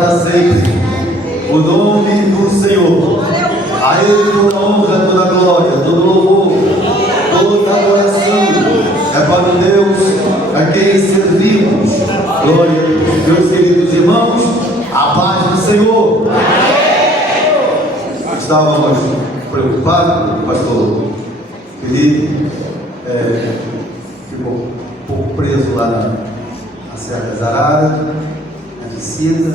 para sempre. O nome do Senhor. A Ele toda honra, toda glória, todo louvor, toda adoração. É para o Deus a quem servimos. Glória a Deus. Meus queridos irmãos, a paz do Senhor. Estávamos preocupados, o pastor Felipe ficou um pouco preso lá na Serra das Araras, na visita,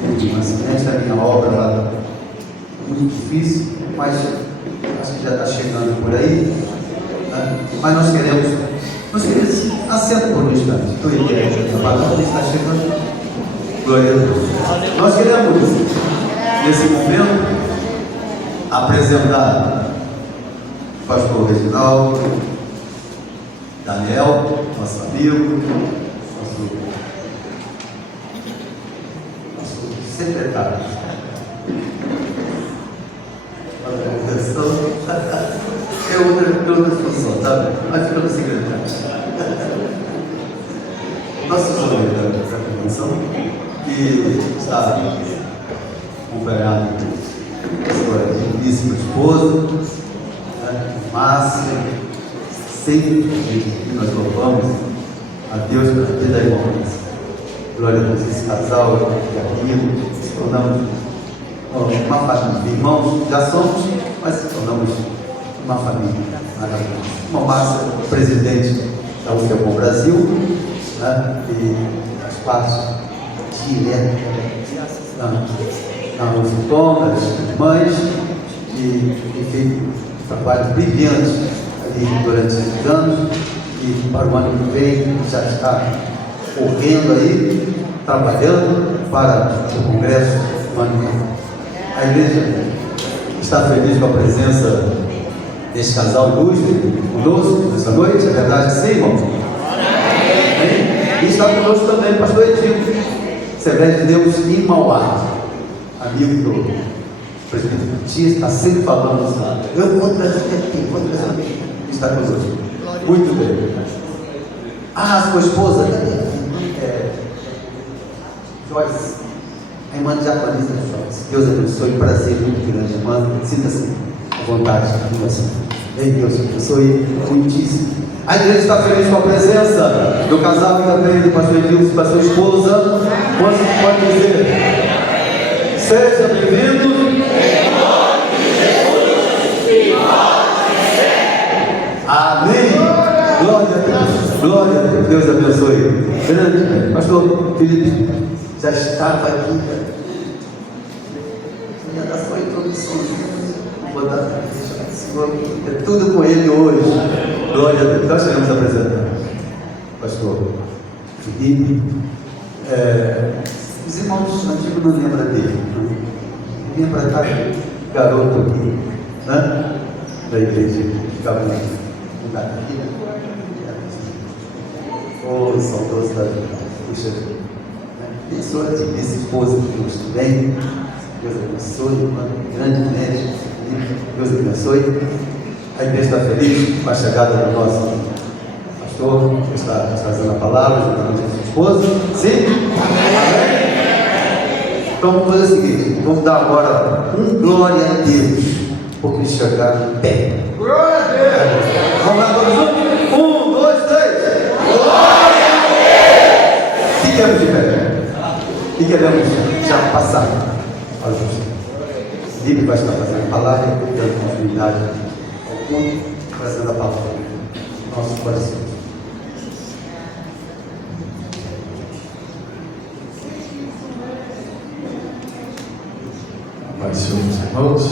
a minha obra lá, muito difícil, mas acho que já está chegando por aí, né? Mas nós queremos, assenta por um instante, estou em ideia, está chegando, glória a Deus. Nós queremos, nesse momento, apresentar o pastor Reginaldo, Daniel, nosso amigo, nosso secretário. É outra função, sabe? Mas fica no secretário. Nosso secretário da convenção, que está acompanhado da sua digníssima esposa, né? Márcia, sempre que nós louvamos a Deus pela vida da irmã. Glória a Deus, esse casal de amigos, se tornamos uma família. Irmãos, já somos, mas se tornamos uma família maravilhosa. Irmã Márcia, presidente da UFECOM Brasil, né? E faz parte direta na UFECOM, das irmãs, e feito um trabalho brilhante ali durante esses anos, e para o ano que vem já está correndo aí, trabalhando para o Congresso do ano que vem. A igreja está feliz com a presença deste casal ilustre conosco nessa noite, é verdade, sim, irmão? E está conosco também o pastor Edilson, Assembleia de Deus em Mauá, amigo do presidente Matias, está sempre falando assim, eu vou trazer aqui, vou trazer aqui. Está conosco. Muito bem. Sua esposa, Joyce, a irmã diaconisa Joyce. Deus abençoe, prazer muito grande, irmã. Sinta-se à vontade de você. Deus abençoe muitíssimo. A igreja está feliz com a presença do casal e também do pastor Edilson, da sua esposa. Quantos pode dizer? Seja bem-vindo. Amém. Glória a Deus. Glória a Deus. Deus abençoe. Grande. Pastor Felipe já estava aqui. Já dá sua introduçãozinha. Vou dar. É tudo com ele hoje. Glória a Deus. Nós queremos apresentar pastor Felipe. Os irmãos antigos não lembram dele. Vinha para cá, garoto aqui, né? Da igreja. Ficava aqui. Oh, saudoso da vida. Puxa, abençoa a minha esposa que nos bem. Deus abençoe, irmã, grande médico. Deus abençoe. A igreja está feliz com a chegada do nosso pastor, que está trazendo a palavra, juntamente com a sua esposa. Sim? Amém? Então vamos fazer o seguinte: vamos dar agora glória a Deus, porque chegaram bem. Glória a Deus! Vamos lá todos juntos? 1, 2, 3. Glória a Deus! Fiquemos de pé. E queremos já passar para o Felipe vai estar fazendo a palavra, dando continuidade ao culto, trazendo a palavra ao nosso coração. Pai do Senhor, meus irmãos.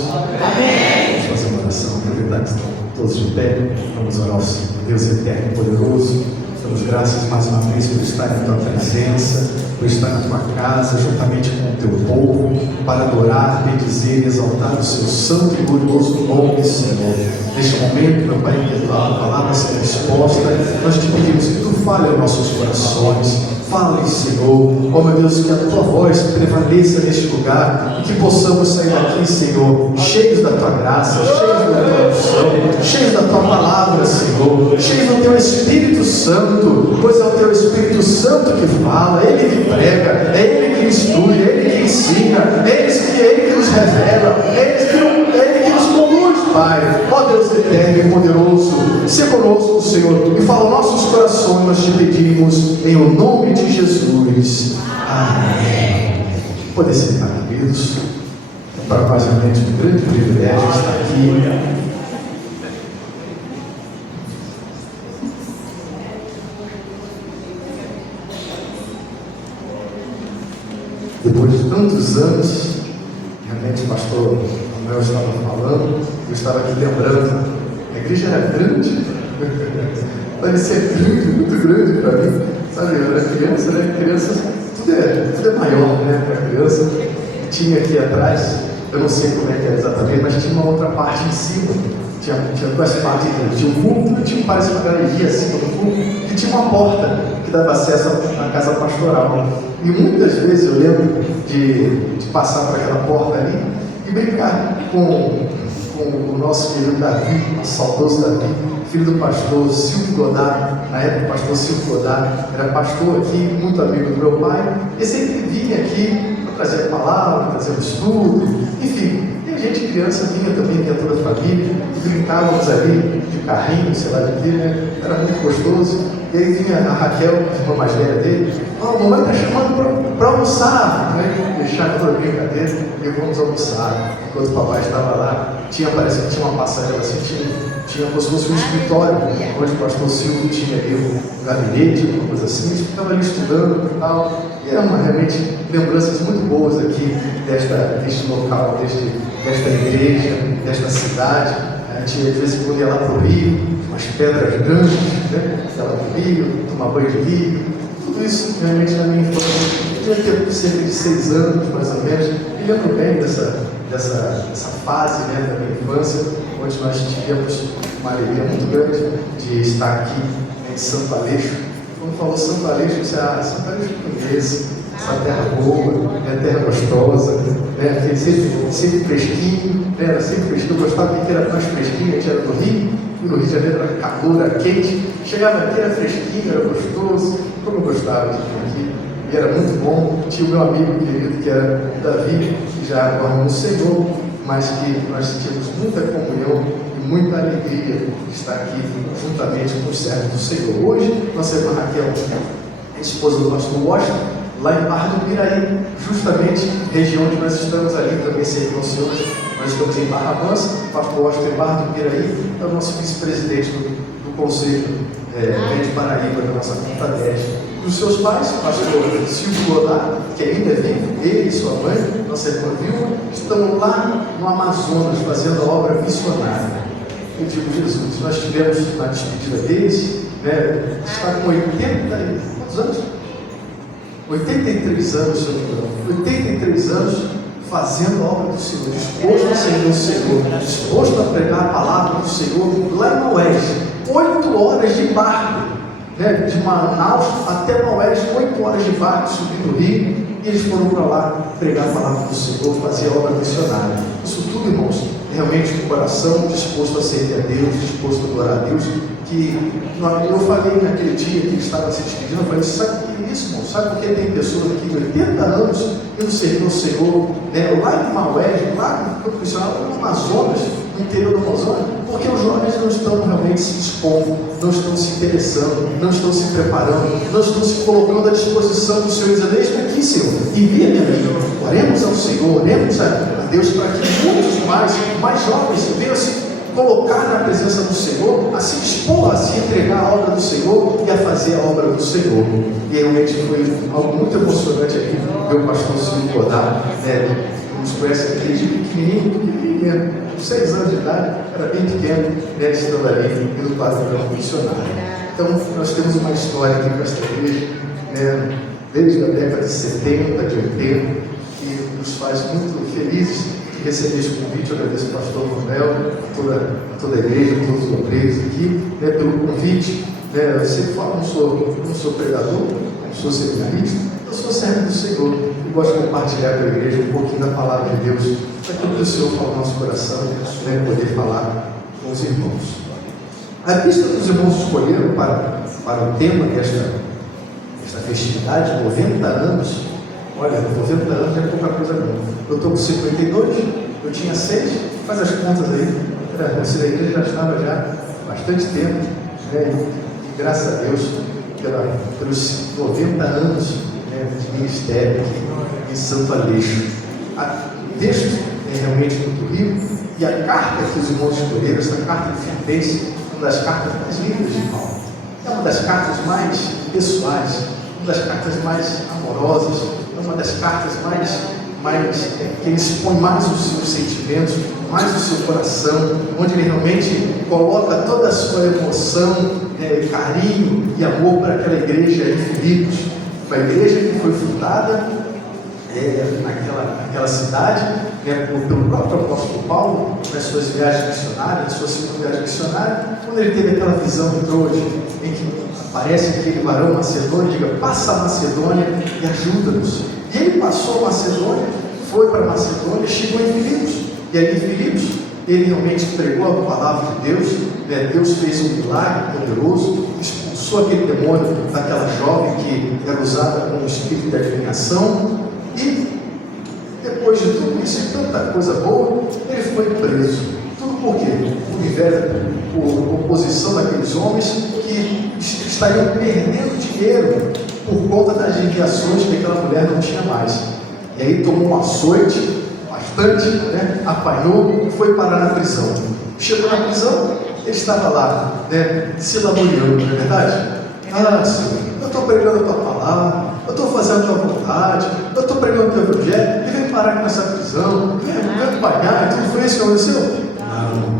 Amém. Vamos fazer uma oração, aproveitar que estão todos de pé. Vamos orar ao Senhor, Deus eterno e poderoso. Damos graças mais uma vez por estar na tua presença, por estar na tua casa, juntamente com o teu povo, para adorar, bendizer e exaltar o seu santo e glorioso nome, Senhor. Neste momento, meu Pai, que a tua palavra seja exposta, nós te pedimos que tu fale aos nossos corações. Fale, Senhor, ó meu Deus, que a tua voz prevaleça neste lugar e que possamos sair daqui, Senhor, cheios da tua graça, cheios da tua unção, cheios da tua palavra, Senhor, cheios do teu Espírito Santo, pois é o teu Espírito Santo que fala, é Ele que prega, é Ele que instrui, é Ele que ensina, Ele que nos revela, Ele que nos conduz, Pai. Ó Deus eterno e poderoso, se conosco, Senhor, e fala nossos corações, nós te pedimos, em o nome de Jesus. Amém. Poder sentar, queridos. Para nós realmente um grande privilégio estar aqui. Depois de tantos anos, realmente o pastor Manuel estava falando, eu estava aqui lembrando, a igreja era grande, parecia grande, muito grande para mim, sabe, eu era criança, né? Criança, tudo é maior, né, para criança. Tinha aqui atrás, eu não sei como é que era exatamente, mas tinha uma outra parte em cima, tinha duas partes, tinha um fundo, tinha parece uma galeria assim no fundo, e tinha uma porta que dava acesso à casa pastoral. E muitas vezes eu lembro de passar por aquela porta ali e brincar com o nosso querido Davi, nosso saudoso Davi, filho do pastor Silvio Godard. Na época o pastor Silvio Godard era pastor aqui, muito amigo do meu pai, e sempre vinha aqui para trazer a palavra, trazer o estudo, enfim. E a gente, criança, vinha toda a família, e brincávamos ali de carrinho, sei lá de quê, né? Era muito gostoso. E aí vinha a Raquel, a irmã mais velha dele, a mamãe está chamando para almoçar, né? Deixar toda a brincadeira e vamos almoçar. Enquanto o papai estava lá, parece que tinha uma passarela assim, tinha como se fosse um escritório, onde o pastor Silvio tinha ali um gabinete, uma coisa assim, a gente ficava ali estudando e tal. E eram realmente lembranças muito boas aqui deste local, desta igreja, desta cidade. A gente às vezes quando ia lá para o rio, umas pedras grandes, né? Ia lá para o rio, tomar banho de rio. Tudo isso realmente na minha infância. Eu devia ter cerca de 6 anos, mais ou menos. Me lembro bem dessa fase, né, da minha infância, onde nós tivemos uma alegria muito grande de estar aqui em Santo Aleixo. Quando falou Santo Aleixo, eu disse, Santo Aleixo eu conheço. Essa terra boa, terra gostosa, né? Sempre fresquinho, né? Era sempre fresquinho. Eu gostava que era mais fresquinho, a gente era do Rio, e no Rio de Janeiro era calor, era quente. Chegava aqui, era fresquinho, era gostoso. Como eu gostava de vir aqui, e era muito bom. Tinha o meu amigo querido, que era o Davi, que já agora no Senhor, mas que nós tínhamos muita comunhão e muita alegria de estar aqui juntamente com os servos do Senhor. Hoje, nossa irmã Raquel, a esposa do pastor Washington, lá em Barra do Piraí, justamente região onde nós estamos ali, também sei com os senhores, nós estamos em Barra Mansa, o pastor Washington em Barra do Piraí, é o nosso vice-presidente do Conselho de Paraíba, da nossa Contadete. Os seus pais, o pastor Silvio Godard, que ainda é vivo, ele e sua mãe, nossa irmã Vilma, estão lá no Amazonas fazendo a obra missionária. Eu digo, Jesus, nós tivemos na despedida deles, né, está com 80 e quantos anos? 83 anos, se eu não me engano, 83 anos fazendo a obra do Senhor, disposto a servir o Senhor, disposto a pregar a palavra do Senhor, lá em Maués, 8 horas de barco, né, de Manaus até Maués, 8 horas de barco subindo o rio, e eles foram para lá pregar a palavra do Senhor, fazer a obra missionária. Isso tudo, irmãos, realmente com o coração disposto a servir a Deus, disposto a adorar a Deus. Que eu falei naquele dia que estava se despedindo, eu falei, sabe o que é isso, irmão? Sabe por que tem pessoas aqui de 80 anos indo servir ao Senhor, né? Lá em Maués, lá no campo missionário, no Amazonas, no interior do Amazonas? Porque os jovens não estão realmente se expondo, não estão se interessando, não estão se preparando, não estão se colocando à disposição do Senhor, dizendo, eis-me aqui, Senhor, envia-me a mim. Oremos ao Senhor, oremos a Deus para que muitos mais jovens venham se colocar na presença do Senhor, a se dispor a se entregar à obra do Senhor e a fazer a obra do Senhor. E realmente foi algo muito emocionante aqui, ver o pastor Silvio Godard, nos conhece desde pequenininho, mesmo, com 6 anos de idade, era bem pequeno, estando ali, indo para o campo missionário. Então, nós temos uma história aqui com esta igreja, desde a década de 70, de 80, que nos faz muito felizes de receber esse convite. Eu agradeço ao pastor Manuel, a toda a igreja, a todos os obreiros aqui, pelo convite. Eu sempre falo, não sou pregador, não sou seminarista, eu sou servo do Senhor e gosto de compartilhar com a igreja um pouquinho da palavra de Deus, para que o Senhor fale no nosso coração, poder falar com os irmãos. A lista que os irmãos escolheram para o tema desta festividade, 90 anos Olha, 90 anos é pouca coisa não. Eu estou com 52, eu tinha 6, faz as contas aí. A igreja já estava já há bastante tempo, né? E graças a Deus pelos 90 anos, né, de ministério aqui em Santo Aleixo. O texto é realmente muito rico, e a carta que os irmãos escolheram, essa carta de Filipenses, é uma das cartas mais lindas de Paulo. É uma das cartas mais pessoais, uma das cartas mais amorosas, é uma das cartas que ele expõe mais os seus sentimentos, mais o seu coração, onde ele realmente coloca toda a sua emoção, carinho e amor para aquela igreja em Filipos, uma igreja que foi fundada naquela cidade, pelo próprio apóstolo Paulo, nas suas viagens missionárias, na sua segunda viagem missionária, quando ele teve aquela visão de hoje, em que aparece aquele varão macedônio, diga, passa a Macedônia e ajuda-nos. E ele passou a Macedônia, foi para a Macedônia e chegou em Filipos. E ali em Filipos, ele realmente pregou a palavra de Deus, Deus fez um milagre poderoso, expulsou aquele demônio daquela jovem que era usada como espírito de adivinhação, e depois de tudo isso e tanta coisa boa, ele foi preso. Tudo por quê? Por oposição daqueles homens que estariam perdendo dinheiro por conta das desviações que aquela mulher não tinha mais. E aí tomou um açoite bastante, apanhou e foi parar na prisão. Chegou na prisão, ele estava lá, se laboreando, não é verdade? Senhor, eu estou pregando a tua palavra, eu estou fazendo a tua vontade, eu estou pregando o teu evangelho, e vem parar aqui nessa prisão, vem pagar, e tudo foi isso que aconteceu? Não.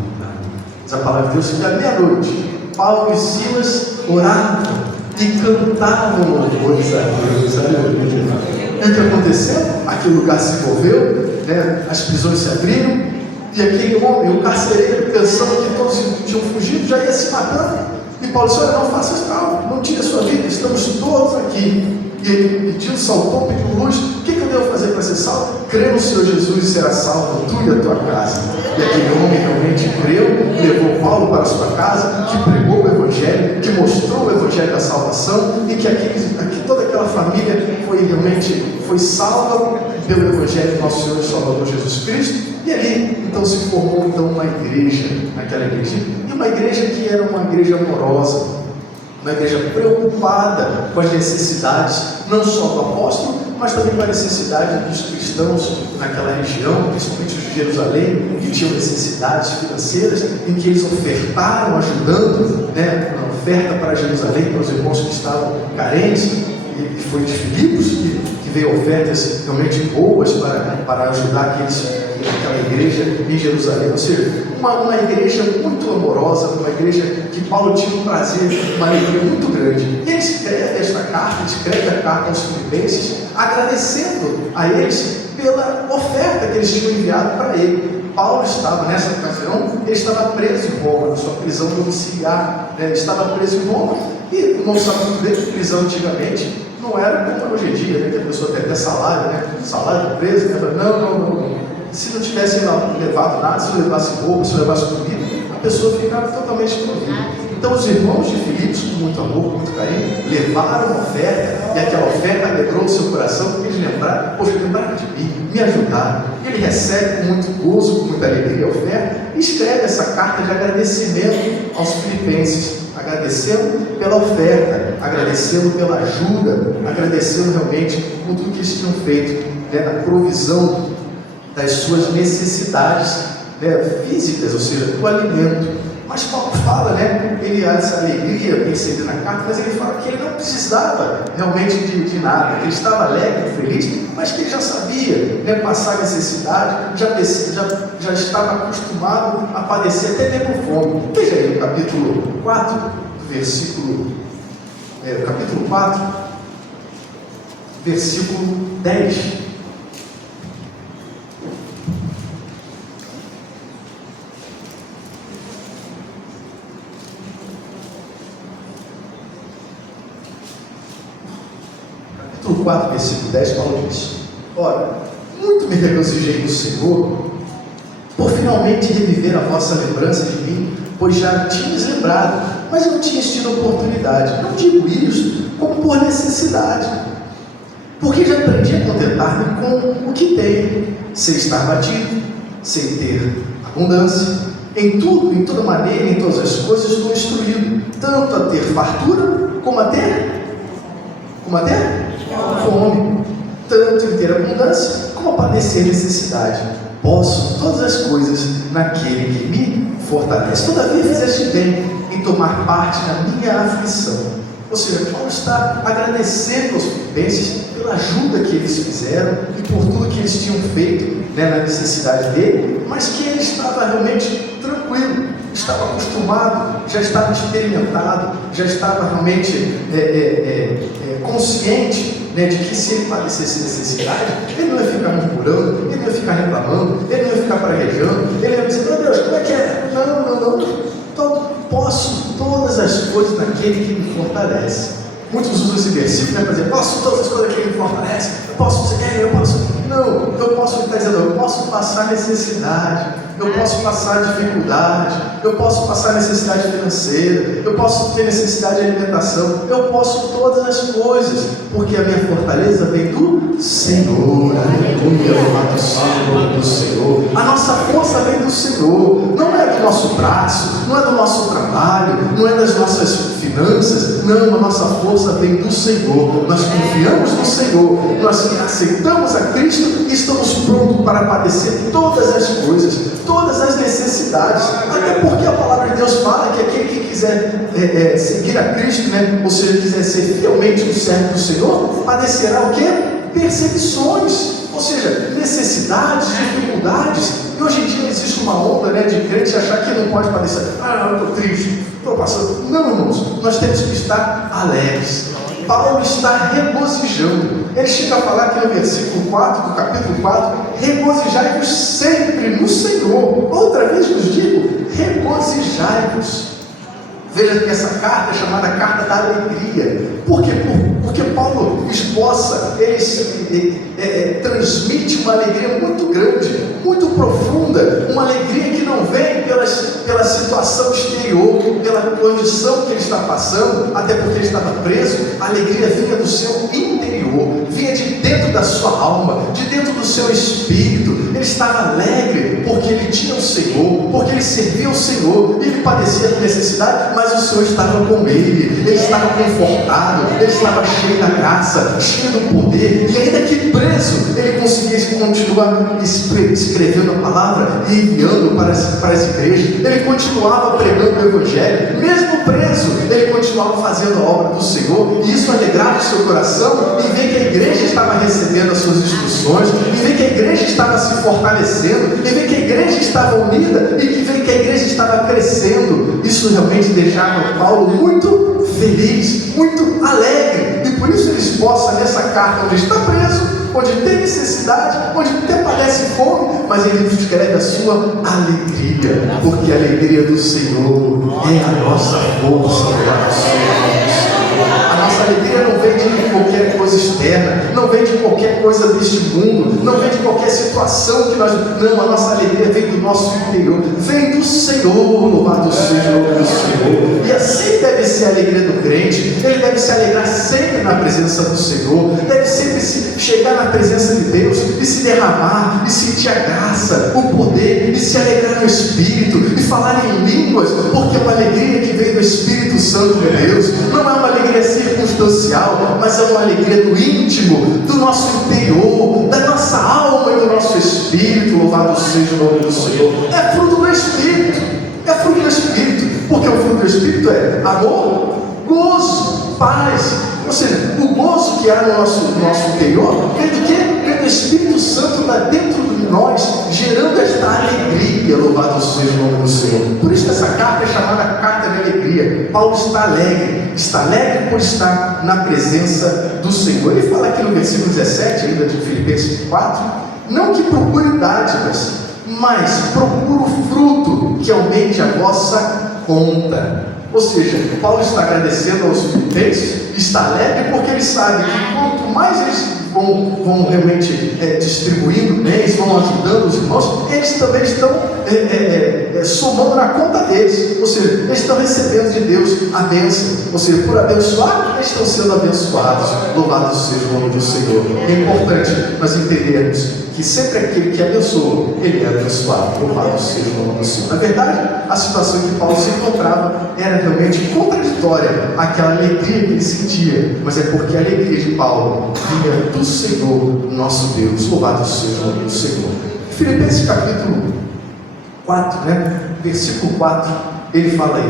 Mas a palavra de Deus diz que à meia-noite, Paulo e Silas oravam e cantavam louvores a Deus. E o que aconteceu? Aquele lugar se moveu, as prisões se abriram, e aquele homem, o carcereiro, pensando que todos tinham fugido, já ia se matando. E Paulo disse, olha, não faça tal, não tire a sua vida, estamos todos aqui. E ele pediu, saltou, pediu luz. O que eu devo fazer para ser salvo? Crê no Senhor Jesus e será salvo tu e a tua casa. E aquele homem realmente creu, levou Paulo para a sua casa, que pregou o Evangelho, que mostrou o Evangelho da salvação, e que toda aquela família foi salva pelo Evangelho do nosso Senhor e Salvador Jesus Cristo. E ali, então, se formou uma igreja, naquela igreja. E uma igreja que era uma igreja amorosa, uma igreja preocupada com as necessidades, não só do apóstolo, mas também com a necessidade dos cristãos naquela região, principalmente os de Jerusalém, que tinham necessidades financeiras, em que eles ofertaram, ajudando, uma oferta para Jerusalém, para os irmãos que estavam carentes, e foi de Filipos que veio ofertas realmente boas para ajudar aquela igreja em Jerusalém, ou seja, uma igreja muito amorosa, uma igreja que Paulo tinha um prazer, uma alegria muito grande. E ele escreve a carta aos Filipenses, agradecendo a eles pela oferta que eles tinham enviado para ele. Paulo estava, nessa ocasião, ele estava preso em Roma, na sua prisão domiciliar, ele estava preso em Roma, e não sabe muito bem que prisão antigamente não era como hoje em dia, que a pessoa tem até salário, salário de preso, não. Se não tivesse levado nada, se não levasse roupa, se não levasse comida, a pessoa ficava totalmente excluída. Então os irmãos de Filipos, com muito amor, com muito carinho, levaram a oferta, e aquela oferta alegrou o seu coração, porque eles lembraram de mim, me ajudaram. Ele recebe com muito gozo, com muita alegria a oferta, e escreve essa carta de agradecimento aos filipenses, agradecendo pela oferta, agradecendo pela ajuda, agradecendo realmente por tudo que eles tinham feito, na provisão das suas necessidades físicas, ou seja, do alimento. Mas Paulo fala, ele há essa alegria percebida na carta, mas ele fala que ele não precisava realmente de nada, que ele estava alegre, feliz, mas que ele já sabia passar necessidade, já estava acostumado a padecer até mesmo fome. Veja aí o capítulo 4, capítulo 4, versículo 10. Capítulo 4, versículo 10, Paulo diz: ora, muito me regozijei no Senhor, por finalmente reviver a vossa lembrança de mim, pois já tinhas lembrado, mas não tinhas tido oportunidade. Não digo isso como por necessidade, porque já aprendi a contentar-me com o que tenho, sem estar batido, sem ter abundância. Em tudo, em toda maneira, em todas as coisas estou instruído, tanto a ter fartura, como a ter fome, tanto em ter abundância, como a padecer necessidade. Posso todas as coisas naquele que me fortalece. Todavia fizeste bem em tomar parte na minha aflição. Ou seja, Paulo está agradecendo aos filipenses pela ajuda que eles fizeram e por tudo que eles tinham feito, né, na necessidade dele, mas que ele estava realmente tranquilo, estava acostumado, já estava experimentado, já estava realmente consciente, né, de que se ele padecesse necessidade, ele não ia ficar murmurando, ele não ia ficar reclamando, ele não ia ficar praguejando, ele ia dizer: meu Deus, como é que é? Não, posso todas as coisas naquele que me fortalece. Muitos usam esse versículo, né, para dizer: posso todas as coisas naquele que me fortalece, eu posso, eu posso. Não, eu posso, ele está dizendo, eu posso passar necessidade, eu posso passar dificuldade, eu posso passar necessidade financeira, eu posso ter necessidade de alimentação, eu posso todas as coisas, porque a minha fortaleza vem do Senhor. Aleluia, louvado seja o nome do Senhor. A nossa força vem do Senhor, não é do nosso braço, não é do nosso trabalho, não é das nossas finanças, não, a nossa força vem do Senhor. Nós confiamos no Senhor, nós aceitamos a Cristo e estamos prontos para padecer todas as coisas, todas as necessidades, até porque a palavra de Deus fala que aquele que quiser seguir a Cristo, né, ou seja, quiser ser fielmente um servo do Senhor, padecerá o quê? Perseguições, ou seja, necessidades, dificuldades. E hoje em dia existe uma onda, né, de crente achar que não pode padecer. Eu estou triste, estou passando. Não, irmãos, nós temos que estar alegres. Paulo está regozijando. Ele chega a falar aqui no versículo 4, do capítulo 4, regozijai-vos sempre no Senhor. Outra vez nos digo, regozijai-vos. Veja que essa carta é chamada carta da alegria. Por quê? Porque Paulo esboça, ele transmite uma alegria muito grande, muito profunda, uma alegria que não vem pela situação exterior, pela condição que ele está passando, até porque ele estava preso. A alegria vinha do seu interior, vinha de dentro da sua alma, de dentro do seu espírito. Ele estava alegre porque ele tinha o Senhor, porque ele servia o Senhor, e ele padecia de necessidade, mas o Senhor estava com ele estava confortado, ele estava cheio da graça, cheio do poder, e ainda que preso, ele conseguia continuar escrevendo a palavra e enviando para as igrejas. Ele continuava pregando o Evangelho, mesmo preso, ele continuava fazendo a obra do Senhor, e isso alegrava o seu coração, e ver que a igreja estava recebendo as suas instruções, e ver que a igreja estava se fortalecendo, e ver que a igreja estava unida, e ver que a igreja estava crescendo. Isso realmente deixava Paulo muito feliz, muito alegre, e por isso ele esboça nessa carta onde está preso, onde tem necessidade, onde até padece fome, mas ele escreve a sua alegria, porque a alegria do Senhor é a nossa força. A nossa alegria não vem de qualquer coisa externa, não vem de qualquer coisa deste mundo, não vem de qualquer situação que nós... Não, a nossa alegria vem do nosso interior, vem do Senhor. Louvado seja o nome do Senhor. E assim deve ser a alegria do crente. Ele deve se alegrar sempre na presença do Senhor, deve sempre chegar na presença de Deus e se derramar, e sentir a graça, o poder, e se alegrar no Espírito, e falar em línguas, porque é uma alegria que vem do Espírito Santo de Deus. Não é uma alegria circunstancial, mas é uma alegria do íntimo, do nosso interior, da nossa alma e do nosso espírito. Louvado seja o nome do Senhor. É fruto do Espírito, é fruto do Espírito, porque o fruto do Espírito é amor, gozo, paz. Ou seja, o gozo que há no nosso interior vem do quê? Vem do Espírito Santo lá dentro de nós, gerando esta alegria. Louvado seja o nome do Senhor. Por isso essa carta é chamada carta de alegria. Paulo está alegre por estar na presença do Senhor. Ele fala aqui no versículo 17, ainda de Filipenses 4, não que procure dádivas, mas procure o fruto que aumente a vossa conta. Ou seja, Paulo está agradecendo aos filipenses, está alegre porque ele sabe que quanto mais eles vão realmente distribuindo bens, vão ajudando os irmãos, eles também estão somando na conta deles, ou seja, eles estão recebendo de Deus a bênção, ou seja, por abençoar, eles estão sendo abençoados. Louvado seja o nome do Senhor. É importante nós entendermos que sempre aquele que abençoa, ele é abençoado. Louvado seja o nome do Senhor. Na verdade, a situação em que Paulo se encontrava era realmente contraditória àquela alegria que ele sentia, mas é porque a alegria de Paulo vinha do Senhor, nosso Deus. Louvado seja o nome do Senhor. Filipenses capítulo 4, versículo 4, ele fala aí,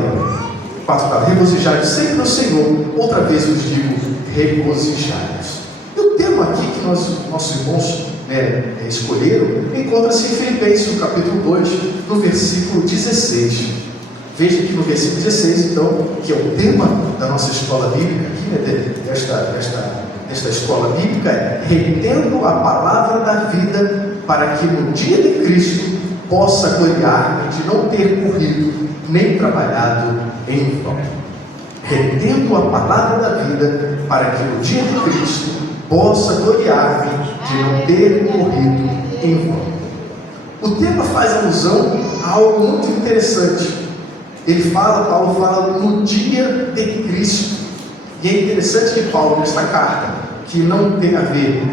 4, regozijai sempre no Senhor, outra vez vos digo, regozijai-vos. E o tema aqui que nossos irmãos escolheram, encontra-se em Filipenses, no capítulo 2, no versículo 16. Veja aqui no versículo 16, então, que é o tema da nossa escola bíblica, aqui, desta escola bíblica, retendo a palavra da vida, para que no dia de Cristo possa gloriar-me de não ter corrido, nem trabalhado em vão. Retendo a palavra da vida, para que no dia de Cristo possa gloriar-me de não ter morrido em vão. O tema faz alusão a algo muito interessante. Paulo fala no dia de Cristo. E é interessante que Paulo, nesta carta, que não tem a ver,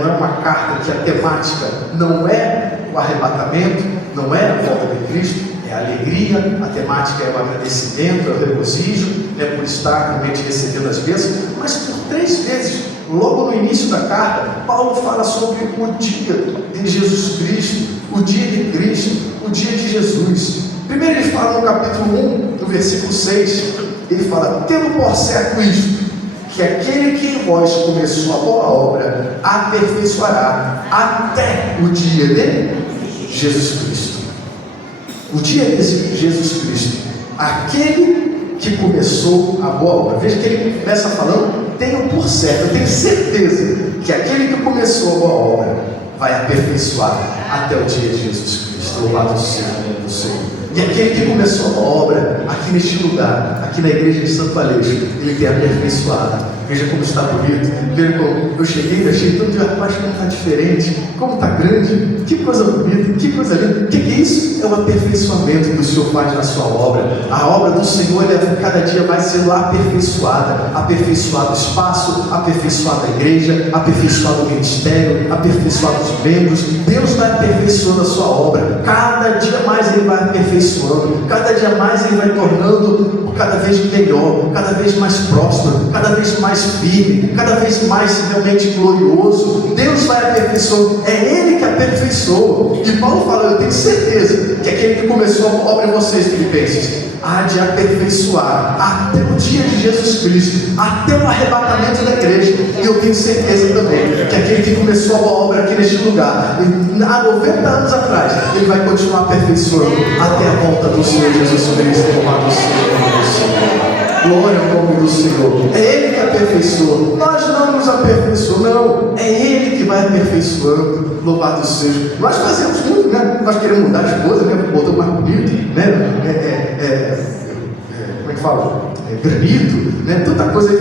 não é uma carta que a temática não é o arrebatamento, não é a volta de Cristo, é a alegria, a temática é o agradecimento, é o regozijo, é por estar realmente recebendo as bênçãos, mas por 3 vezes, logo no início da carta, Paulo fala sobre o dia de Jesus Cristo, o dia de Cristo, o dia de Jesus. Primeiro ele fala no capítulo 1, no versículo 6, ele fala, tendo por certo isto, que aquele que em vós começou a boa obra, aperfeiçoará até o dia de Jesus Cristo. O dia de Jesus Cristo, aquele que começou a boa obra. Veja que ele começa falando, tenho por certo, eu tenho certeza que aquele que começou a boa obra vai aperfeiçoar até o dia de Jesus Cristo. Louvado seja o nome do Senhor. E aquele que começou a boa obra aqui neste lugar, aqui na igreja de Santo Aleixo, ele tem aperfeiçoado. Veja como está bonito. Veja como eu cheguei e achei tanto de rapaz, como está diferente, como está grande, que coisa bonita, que coisa linda. O que é isso? É o aperfeiçoamento que o Senhor faz na sua obra. A obra do Senhor, cada dia vai sendo aperfeiçoada. Aperfeiçoado o espaço, aperfeiçoada a igreja, aperfeiçoado o ministério, aperfeiçoado os membros. Deus vai aperfeiçoando a sua obra. Cada dia mais Ele vai aperfeiçoando. Cada dia mais Ele vai tornando cada vez melhor, cada vez mais próspero, cada vez mais firme, cada vez mais realmente glorioso. Deus vai aperfeiçoando, é Ele que aperfeiçoa. E Paulo fala, eu tenho certeza que aquele que começou a obra em vocês, Filipenses, há de aperfeiçoar até o dia de Jesus Cristo, até o arrebatamento da igreja. E eu tenho certeza também que aquele que começou a obra aqui neste lugar, há 90 anos atrás, ele vai continuar aperfeiçoando até a volta do Senhor Jesus Cristo. Louvado seja o Senhor. Glória ao nome do Senhor. É Ele que aperfeiçoa. Nós não nos aperfeiçoamos, não. É Ele que vai aperfeiçoando. Louvado seja. Nós fazemos muito, né? Nós queremos mudar as coisas, né? Botar mais bonito, né? Como é que fala? Granito, né? Tanta coisa aí,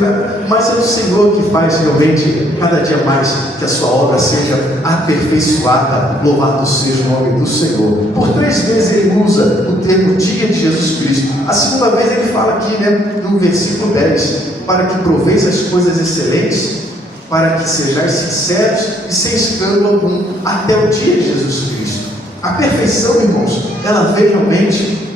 mas é o Senhor que faz realmente cada dia mais que a sua obra seja aperfeiçoada. Louvado seja o nome do Senhor. Por 3 vezes ele usa o termo dia de Jesus Cristo. A segunda vez ele fala aqui, né, no versículo 10, para que proveis as coisas excelentes, para que sejais sinceros e sem escândalo algum até o dia de Jesus Cristo. A perfeição, irmãos, ela vem realmente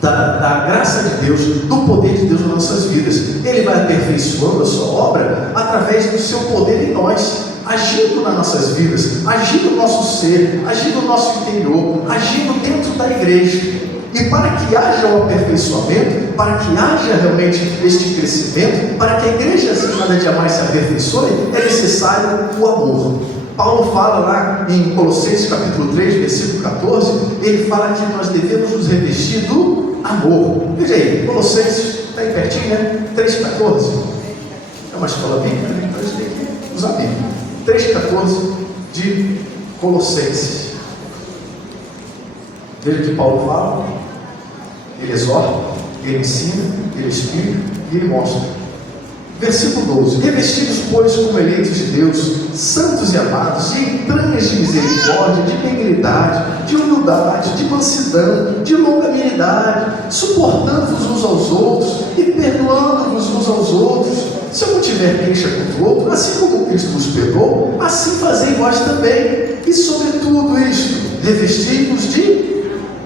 da graça de Deus, do poder de Deus nas nossas vidas. Ele vai aperfeiçoando a sua obra através do seu poder em nós, agindo nas nossas vidas, agindo no nosso ser, agindo no nosso interior, agindo dentro da igreja. E para que haja o aperfeiçoamento, para que haja realmente este crescimento, para que a igreja cada dia mais se aperfeiçoe, é necessário o amor. Paulo fala lá em Colossenses capítulo 3, versículo 14, ele fala que nós devemos nos revestir do amor. Veja aí, Colossenses, está aí pertinho, né? 3,14. É uma escola bíblica, né? Então a gente tem que usar a Bíblia. 3,14 de Colossenses. Veja o que Paulo fala. Ele exorta, ele ensina, ele explica e ele mostra. Versículo 12: revestidos, pois, como eleitos de Deus, santos e amados, de entranhas de misericórdia, de benignidade, de humildade, de mansidão, de longanimidade, suportando-vos uns aos outros e perdoando-vos uns aos outros. Se algum tiver queixa contra o outro, assim como Cristo vos perdoou, assim fazei vós também. E sobre tudo isto, revestivos de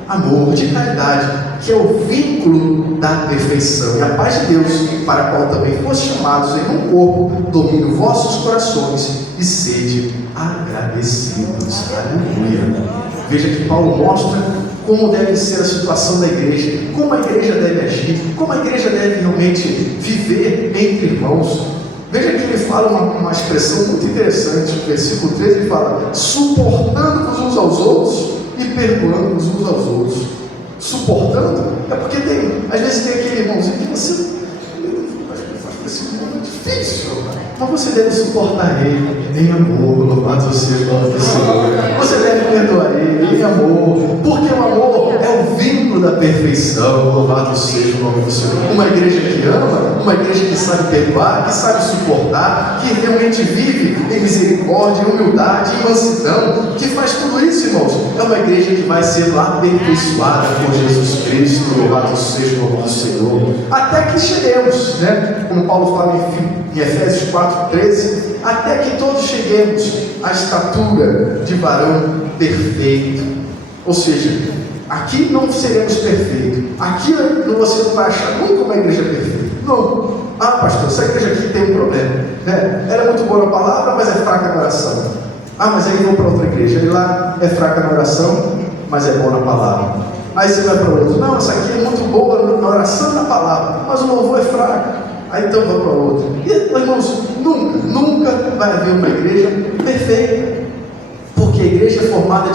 amor, de caridade, que é o vínculo da perfeição, e a paz de Deus, para a qual também foste chamados em um corpo, domine vossos corações e sede agradecidos. Aleluia. Veja que Paulo mostra como deve ser a situação da igreja, como a igreja deve agir, como a igreja deve realmente viver entre irmãos. Veja que ele fala uma expressão muito interessante. No versículo 13 ele fala: suportando-vos uns aos outros e perdoando-vos uns aos outros. Suportando é porque às vezes tem aquele irmãozinho que você faz esse mundo difícil, mas você deve suportar ele em amor. Louvado seja o nome do Senhor. Você deve perdoar ele em amor, porque o amor é o vínculo da perfeição. Louvado seja o nome do Senhor. Uma igreja que ama, uma igreja que sabe perdoar, que sabe suportar, que realmente vive em misericórdia, em humildade, em mansidão, que faz tudo isso, irmãos, é uma igreja que vai ser aperfeiçoada por Jesus Cristo. Louvado seja o nome do Senhor, até que cheguemos, né? Como Paulo fala em Efésios 4:13, até que todos cheguemos à estatura de varão perfeito. Ou seja, aqui não seremos perfeitos, aqui você não vai achar nunca uma igreja perfeita. Não. Ah, pastor, essa igreja aqui tem um problema, né? Ela é muito boa na palavra, mas é fraca na oração. Ah, mas aí vou para outra igreja, ele lá é fraca na oração, mas é boa na palavra. Aí você vai para outro: não, essa aqui é muito boa na oração e na palavra, mas o louvor é fraco. Aí então vai para outra. E, irmãos, nunca vai haver uma igreja perfeita, porque a igreja é formada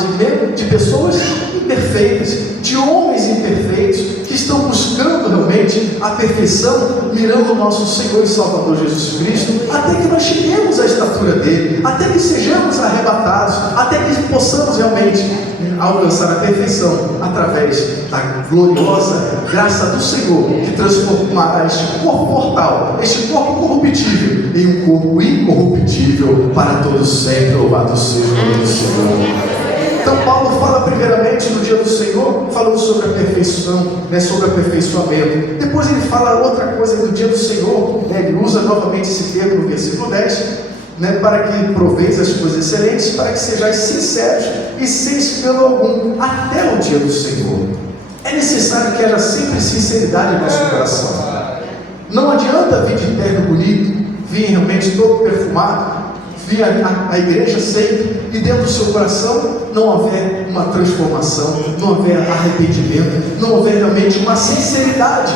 de pessoas imperfeitas, de homens imperfeitos, que estão buscando realmente a perfeição, mirando o nosso Senhor e Salvador Jesus Cristo, até que nós cheguemos à estatura dele, até que sejamos arrebatados, até que possamos realmente alcançar a perfeição, através da gloriosa graça do Senhor, que transformará este corpo mortal, este corpo corruptível, em um corpo incorruptível para todo sempre. Louvado seja o nome do Senhor. Então Paulo fala primeiramente no dia do Senhor, falando sobre a perfeição, né, sobre aperfeiçoamento. Depois ele fala outra coisa no dia do Senhor, né, ele usa novamente esse termo no versículo 10, né, para que proveis as coisas excelentes, para que sejais sinceros e sem escândalo algum, até o dia do Senhor. É necessário que haja sempre sinceridade em nosso coração. Não adianta vir de terno bonito, vir realmente todo perfumado, vir à igreja sempre, e dentro do seu coração não houver uma transformação, não houver arrependimento, não houver realmente uma sinceridade.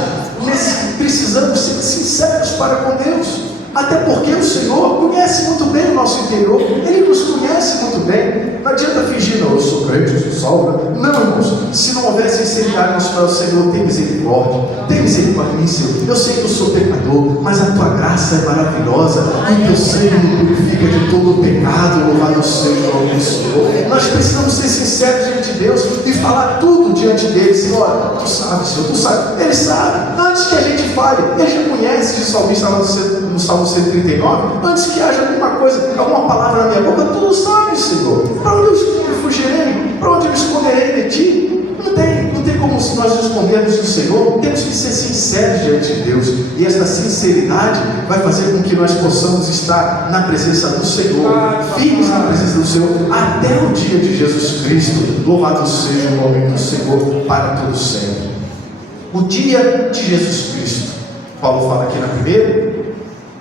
Precisamos ser sinceros para com Deus, até porque o Senhor conhece muito bem o nosso interior, Ele nos conhece muito bem. Não adianta fingir: não, eu sou crente, eu sou salvo. Não, irmãos, se não houver sinceridade, nós falamos: Senhor, tem misericórdia de mim, eu sei que eu sou pecador, mas a tua graça é maravilhosa, e o teu sangue me purifica de todo o pecado. Louvado seja o nome do Senhor. Nós precisamos ser sinceros diante de Deus e falar tudo diante dele. Senhor, tu sabes, Senhor, tu sabes. Ele sabe, antes que a gente fale, ele já conhece. De salmista lá no Salmo 139, antes que haja alguma coisa, alguma palavra na minha boca, tu não sabes, Senhor. Para onde eu fugirei? Para onde eu esconderei de ti? Não tem como se nós escondermos do Senhor. Temos que ser sinceros diante de Deus, e esta sinceridade vai fazer com que nós possamos estar na presença do Senhor, firmes na presença do Senhor, até o dia de Jesus Cristo. Louvado seja o nome do Senhor para todo sempre. O dia de Jesus Cristo, Paulo fala aqui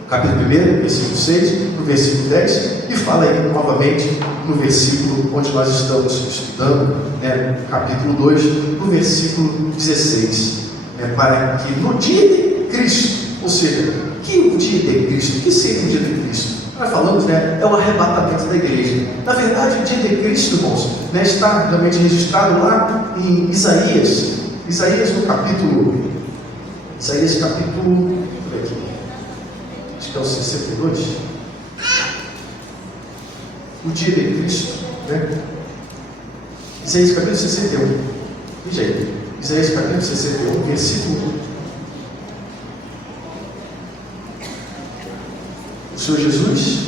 capítulo 1, versículo 6, no versículo 10, e fala aí novamente no versículo onde nós estamos estudando, né, capítulo 2, no versículo 16, né, para que no dia de Cristo, ou seja, que o dia de Cristo, que seria o dia de Cristo? Nós falamos, né, é o arrebatamento da igreja. Na verdade, o dia de Cristo, irmãos, né, está realmente registrado lá em Isaías no capítulo, deixa eu ver aqui, acho que é o 62, o dia de Cristo, né? Isaías capítulo 61, veja aí, Isaías capítulo 61, versículo Senhor Jesus,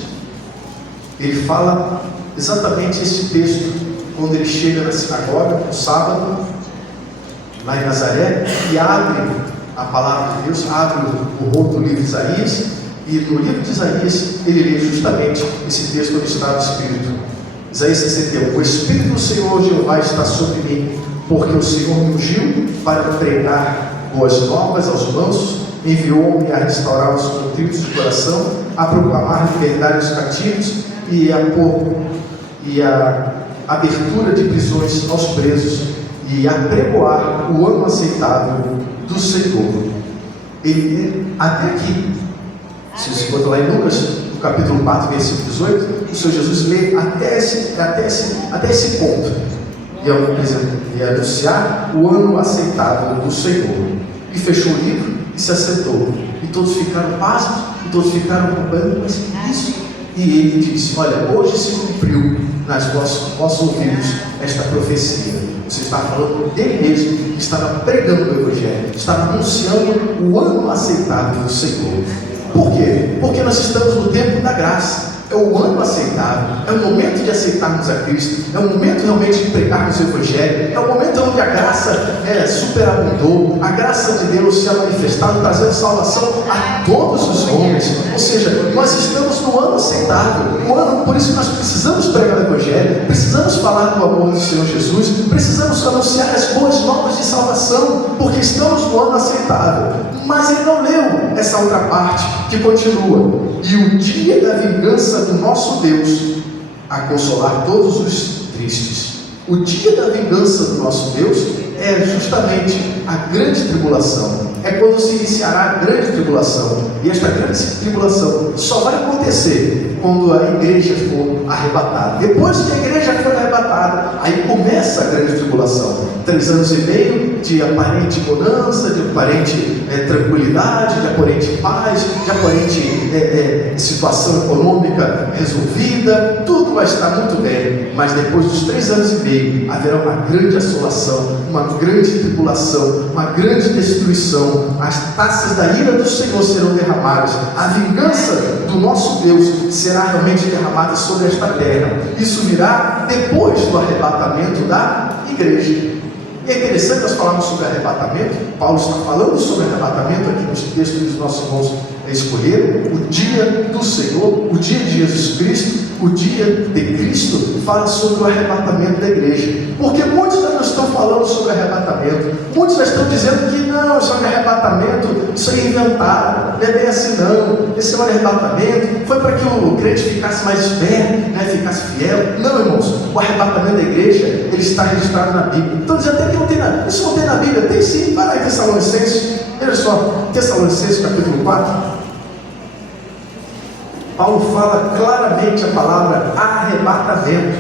ele fala exatamente esse texto quando ele chega na sinagoga, no sábado, lá em Nazaré, e abre a palavra de Deus, abre o rolo do livro de Isaías, e no livro de Isaías ele lê justamente esse texto onde está o Espírito. Isaías 61: o Espírito do Senhor Jeová está sobre mim, porque o Senhor me ungiu para pregar boas novas aos mansos, enviou-me a restaurar os contritos de coração, a proclamar liberdade aos cativos e a abertura de prisões aos presos, e a pregoar o ano aceitável do Senhor. Ele, até aqui, se você botar lá em Lucas, no capítulo 4, versículo 18, o Senhor Jesus lê até esse ponto, e anunciar o ano aceitável do Senhor, e fechou o livro e se assentou, e todos ficaram pasmos, e todos ficaram acompanhando, mas que isso? E ele disse: olha, hoje se cumpriu nas vossos ouvidos esta profecia. Você está falando dele mesmo, que estava pregando o Evangelho, estava anunciando o ano aceitável do Senhor. Por quê? Porque nós estamos no tempo da graça. É o ano aceitável, é o momento de aceitarmos a Cristo, é o momento realmente de pregarmos o Evangelho, é o momento onde a graça superabundou, a graça de Deus se é manifestada, trazendo salvação a todos os homens. Ou seja, nós estamos no ano aceitável, por isso nós precisamos pregar o Evangelho, precisamos falar do amor do Senhor Jesus, precisamos anunciar as boas novas de salvação, porque estamos no ano aceitável. Mas ele não leu essa outra parte que continua: e o dia da vingança do nosso Deus, a consolar todos os tristes. O dia da vingança do nosso Deus é justamente a grande tribulação. É quando se iniciará a grande tribulação. E esta grande tribulação só vai acontecer quando a igreja for arrebatada. Depois que a igreja for arrebatada, aí começa a grande tribulação. 3 anos e meio de aparente bonança, de aparente tranquilidade, de aparente paz, de aparente situação econômica resolvida. Tudo vai estar muito bem. Mas depois dos 3 anos e meio, haverá uma grande assolação, uma grande tribulação, uma grande destruição. As taças da ira do Senhor serão derramadas. A vingança do nosso Deus será realmente derramada sobre esta terra. Isso virá depois do arrebatamento da igreja. E é interessante nós falarmos sobre arrebatamento. Paulo está falando sobre arrebatamento aqui nos textos que os nossos irmãos escolheram. O dia do Senhor, o dia de Jesus Cristo, o dia de Cristo, fala sobre o arrebatamento da igreja. Porque muitos não estão falando sobre arrebatamento. Muitos já estão dizendo que não, isso é um arrebatamento, isso é inventado, não é bem assim não. Esse é um arrebatamento, foi para que o crente ficasse mais esperto, ficasse fiel. Não, irmãos, o arrebatamento da igreja, ele está registrado na Bíblia. Então diz até que não tem isso não tem na Bíblia. Tem sim, vai lá em Tessalonicenses, veja só, Tessalonicenses capítulo 4. Paulo fala claramente a palavra arrebatamento.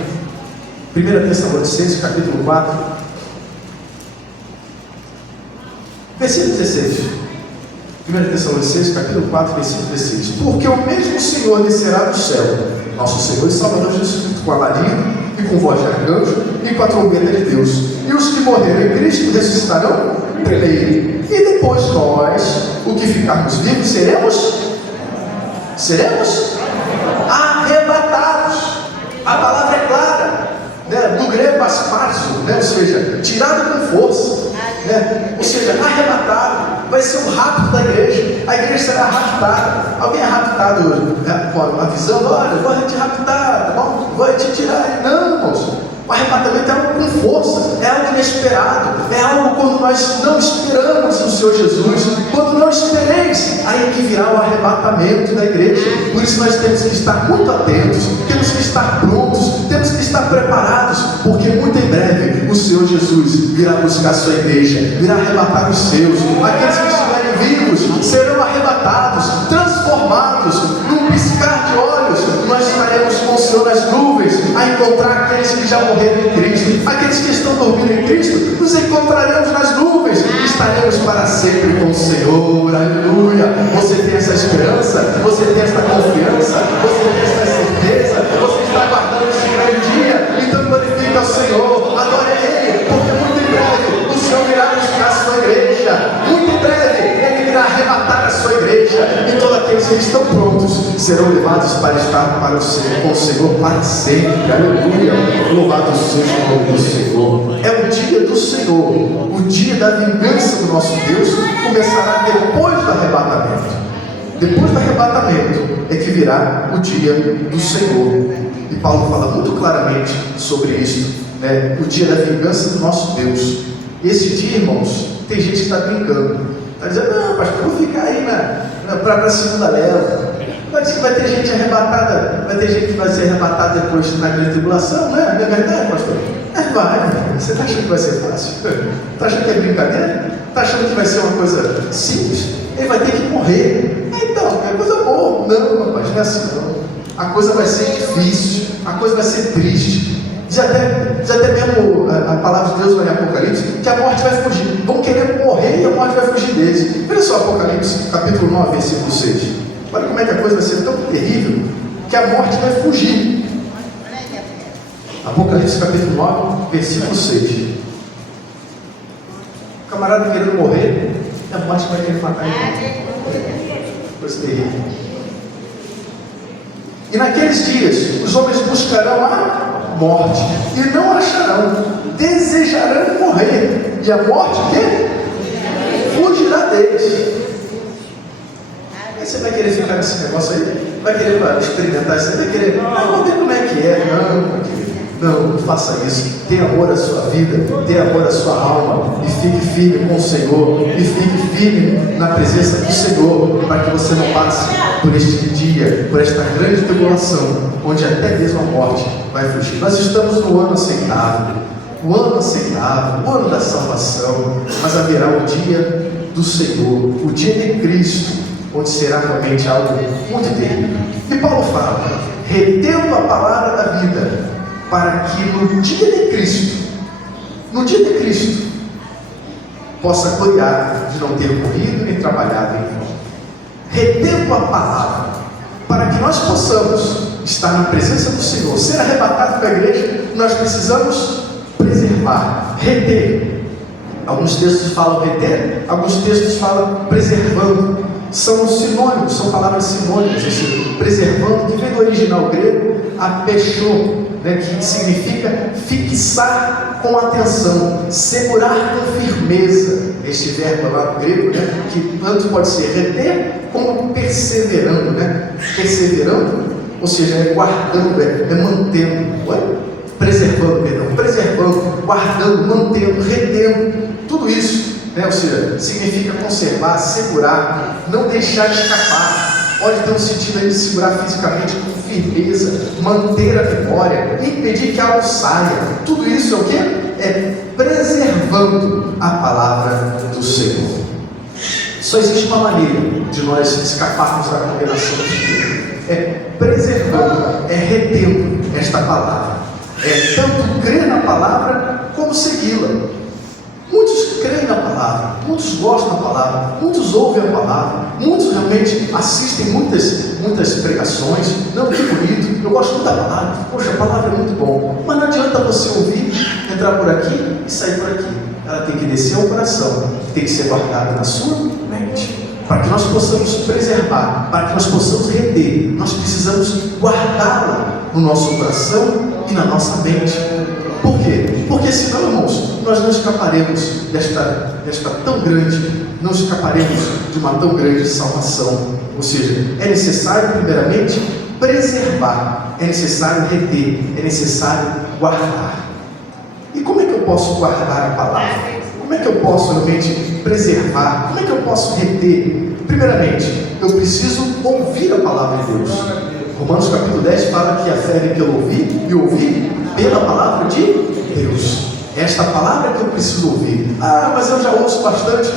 1 Tessalonicenses capítulo 4, versículo 16. 1 Tessalonicenses capítulo 4, versículo 16. Porque o mesmo Senhor descerá do céu, nosso Senhor e Salvador Jesus Cristo, com alarido e com voz de arcanjo e com a trombeta de Deus, e os que morreram em Cristo ressuscitarão primeiro, e depois nós, o que ficarmos vivos, seremos arrebatados. A palavra é clara, do grego asparso, ou seja, tirado com força, ou seja, arrebatado. Vai ser o rapto da igreja. A igreja será raptada. Alguém é raptado avisando: olha, vou te raptar, tá bom? Vou te tirar. Não, irmãos. O arrebatamento é algo com força, é algo inesperado, é algo quando nós não esperamos no Senhor Jesus. Quando não espereis, aí que virá o arrebatamento da igreja. Por isso nós temos que estar muito atentos, temos que estar prontos, temos que estar preparados, porque muito em breve o Senhor Jesus virá buscar a sua igreja, virá arrebatar os seus. Aqueles que estiverem vivos serão arrebatados, transformados. Num piscar de olhos, nós estaremos com o Senhor nas nuvens, a encontrar aqueles que já morreram em Cristo. Aqueles que estão dormindo em Cristo, nos encontraremos nas nuvens, estaremos para sempre com o Senhor. Aleluia. Você tem essa esperança, você tem essa confiança, você tem essa certeza, você está aguardando esse grande dia. Então glorifica o Senhor, adore Ele, porque muito em breve o Senhor virá buscar a sua igreja. Muito em breve Ele virá arrebatar a sua igreja, e todos aqueles que estão prontos serão levados para estar com o Senhor para sempre. Aleluia! Louvado seja o nome do Senhor. É o dia do Senhor, o dia da vingança do nosso Deus começará depois do arrebatamento. Depois do arrebatamento é que virá o dia do Senhor. E Paulo fala muito claramente sobre isso, né? O dia da vingança do nosso Deus. Esse dia, irmãos, tem gente que está brincando, está dizendo: não, pastor, eu vou ficar aí para a segunda leva. Vai ter gente arrebatada, vai ter gente que vai ser arrebatada depois na grande tribulação, não é? Não é verdade, pastor? Vai. Você está achando que vai ser fácil? Está achando que é brincadeira? Está achando que vai ser uma coisa simples? Ele vai ter que morrer. Então, é coisa boa. Não, rapaz, não é assim não. A coisa vai ser difícil, a coisa vai ser triste. Diz até mesmo a palavra de Deus lá em Apocalipse, que a morte vai fugir. Vão querer morrer e a morte vai fugir deles. Olha só Apocalipse, capítulo 9, versículo 6. Olha como é que a coisa vai ser tão terrível, que a morte vai fugir. Apocalipse, capítulo 9, versículo 6. O camarada querendo morrer, e a morte vai querer matar ele. Coisa terrível. E naqueles dias, os homens buscarão a morte, e não acharão, desejarão morrer, e a morte o quê? Fugirá deles. Aí você vai querer ficar nesse negócio aí? Vai querer experimentar isso? Você vai querer, vamos ver como é que é. Não faça isso. Tenha amor à sua vida, tenha amor à sua alma, e fique firme com o Senhor, e fique firme na presença do Senhor, para que você não passe por este dia, por esta grande tribulação, onde até mesmo a morte vai fugir. Nós estamos no ano aceitável, o ano da salvação, mas haverá o dia do Senhor, o dia de Cristo, onde será realmente algo muito terrível. E Paulo fala: retendo a palavra da vida, para que no dia de Cristo, possa gloriar de não ter morrido nem trabalhado em vão. Retendo a palavra, para que nós possamos estar na presença do Senhor, ser arrebatado para a igreja, nós precisamos preservar, reter. Alguns textos falam reter, alguns textos falam preservando. São sinônimos, são palavras sinônimas. Esse preservando, que vem do original grego, apechou, né, que significa fixar com atenção, segurar com firmeza. Este verbo lá no grego, né, que tanto pode ser reter como perseverando, né? Perseverando, ou seja, é guardando, é mantendo, preservando, guardando, mantendo, retendo, tudo isso, né? Ou seja, significa conservar, segurar, não deixar de escapar. Pode ter um sentido aí de segurar fisicamente com firmeza, manter a memória, impedir que algo saia. Tudo isso é o quê? É preservando a palavra do Senhor. Só existe uma maneira de nós escaparmos da condenação de Deus. É preservando, é retendo esta palavra. É tanto crer na palavra como segui-la. Muitos creem na palavra, muitos gostam da palavra, muitos ouvem a palavra, muitos realmente assistem muitas pregações. Não, que bonito, eu gosto muito da palavra, poxa, a palavra é muito bom. Mas não adianta você ouvir, entrar por aqui e sair por aqui. Ela tem que descer ao coração, tem que ser guardada na sua mente. Para que nós possamos preservar, para que nós possamos reter, nós precisamos guardá-la no nosso coração e na nossa mente. Por quê? Porque senão, irmãos, nós não escaparemos desta tão grande, não escaparemos de uma tão grande salvação. Ou seja, é necessário primeiramente preservar, é necessário reter, é necessário guardar. E como é que eu posso guardar a palavra? Como é que eu posso realmente preservar? Como é que eu posso reter? Primeiramente, eu preciso ouvir a palavra de Deus. Romanos capítulo 10 fala que a fé vem pelo ouvir, e ouvir pela palavra de Deus. É esta palavra que eu preciso ouvir. Ah, mas eu já ouço bastante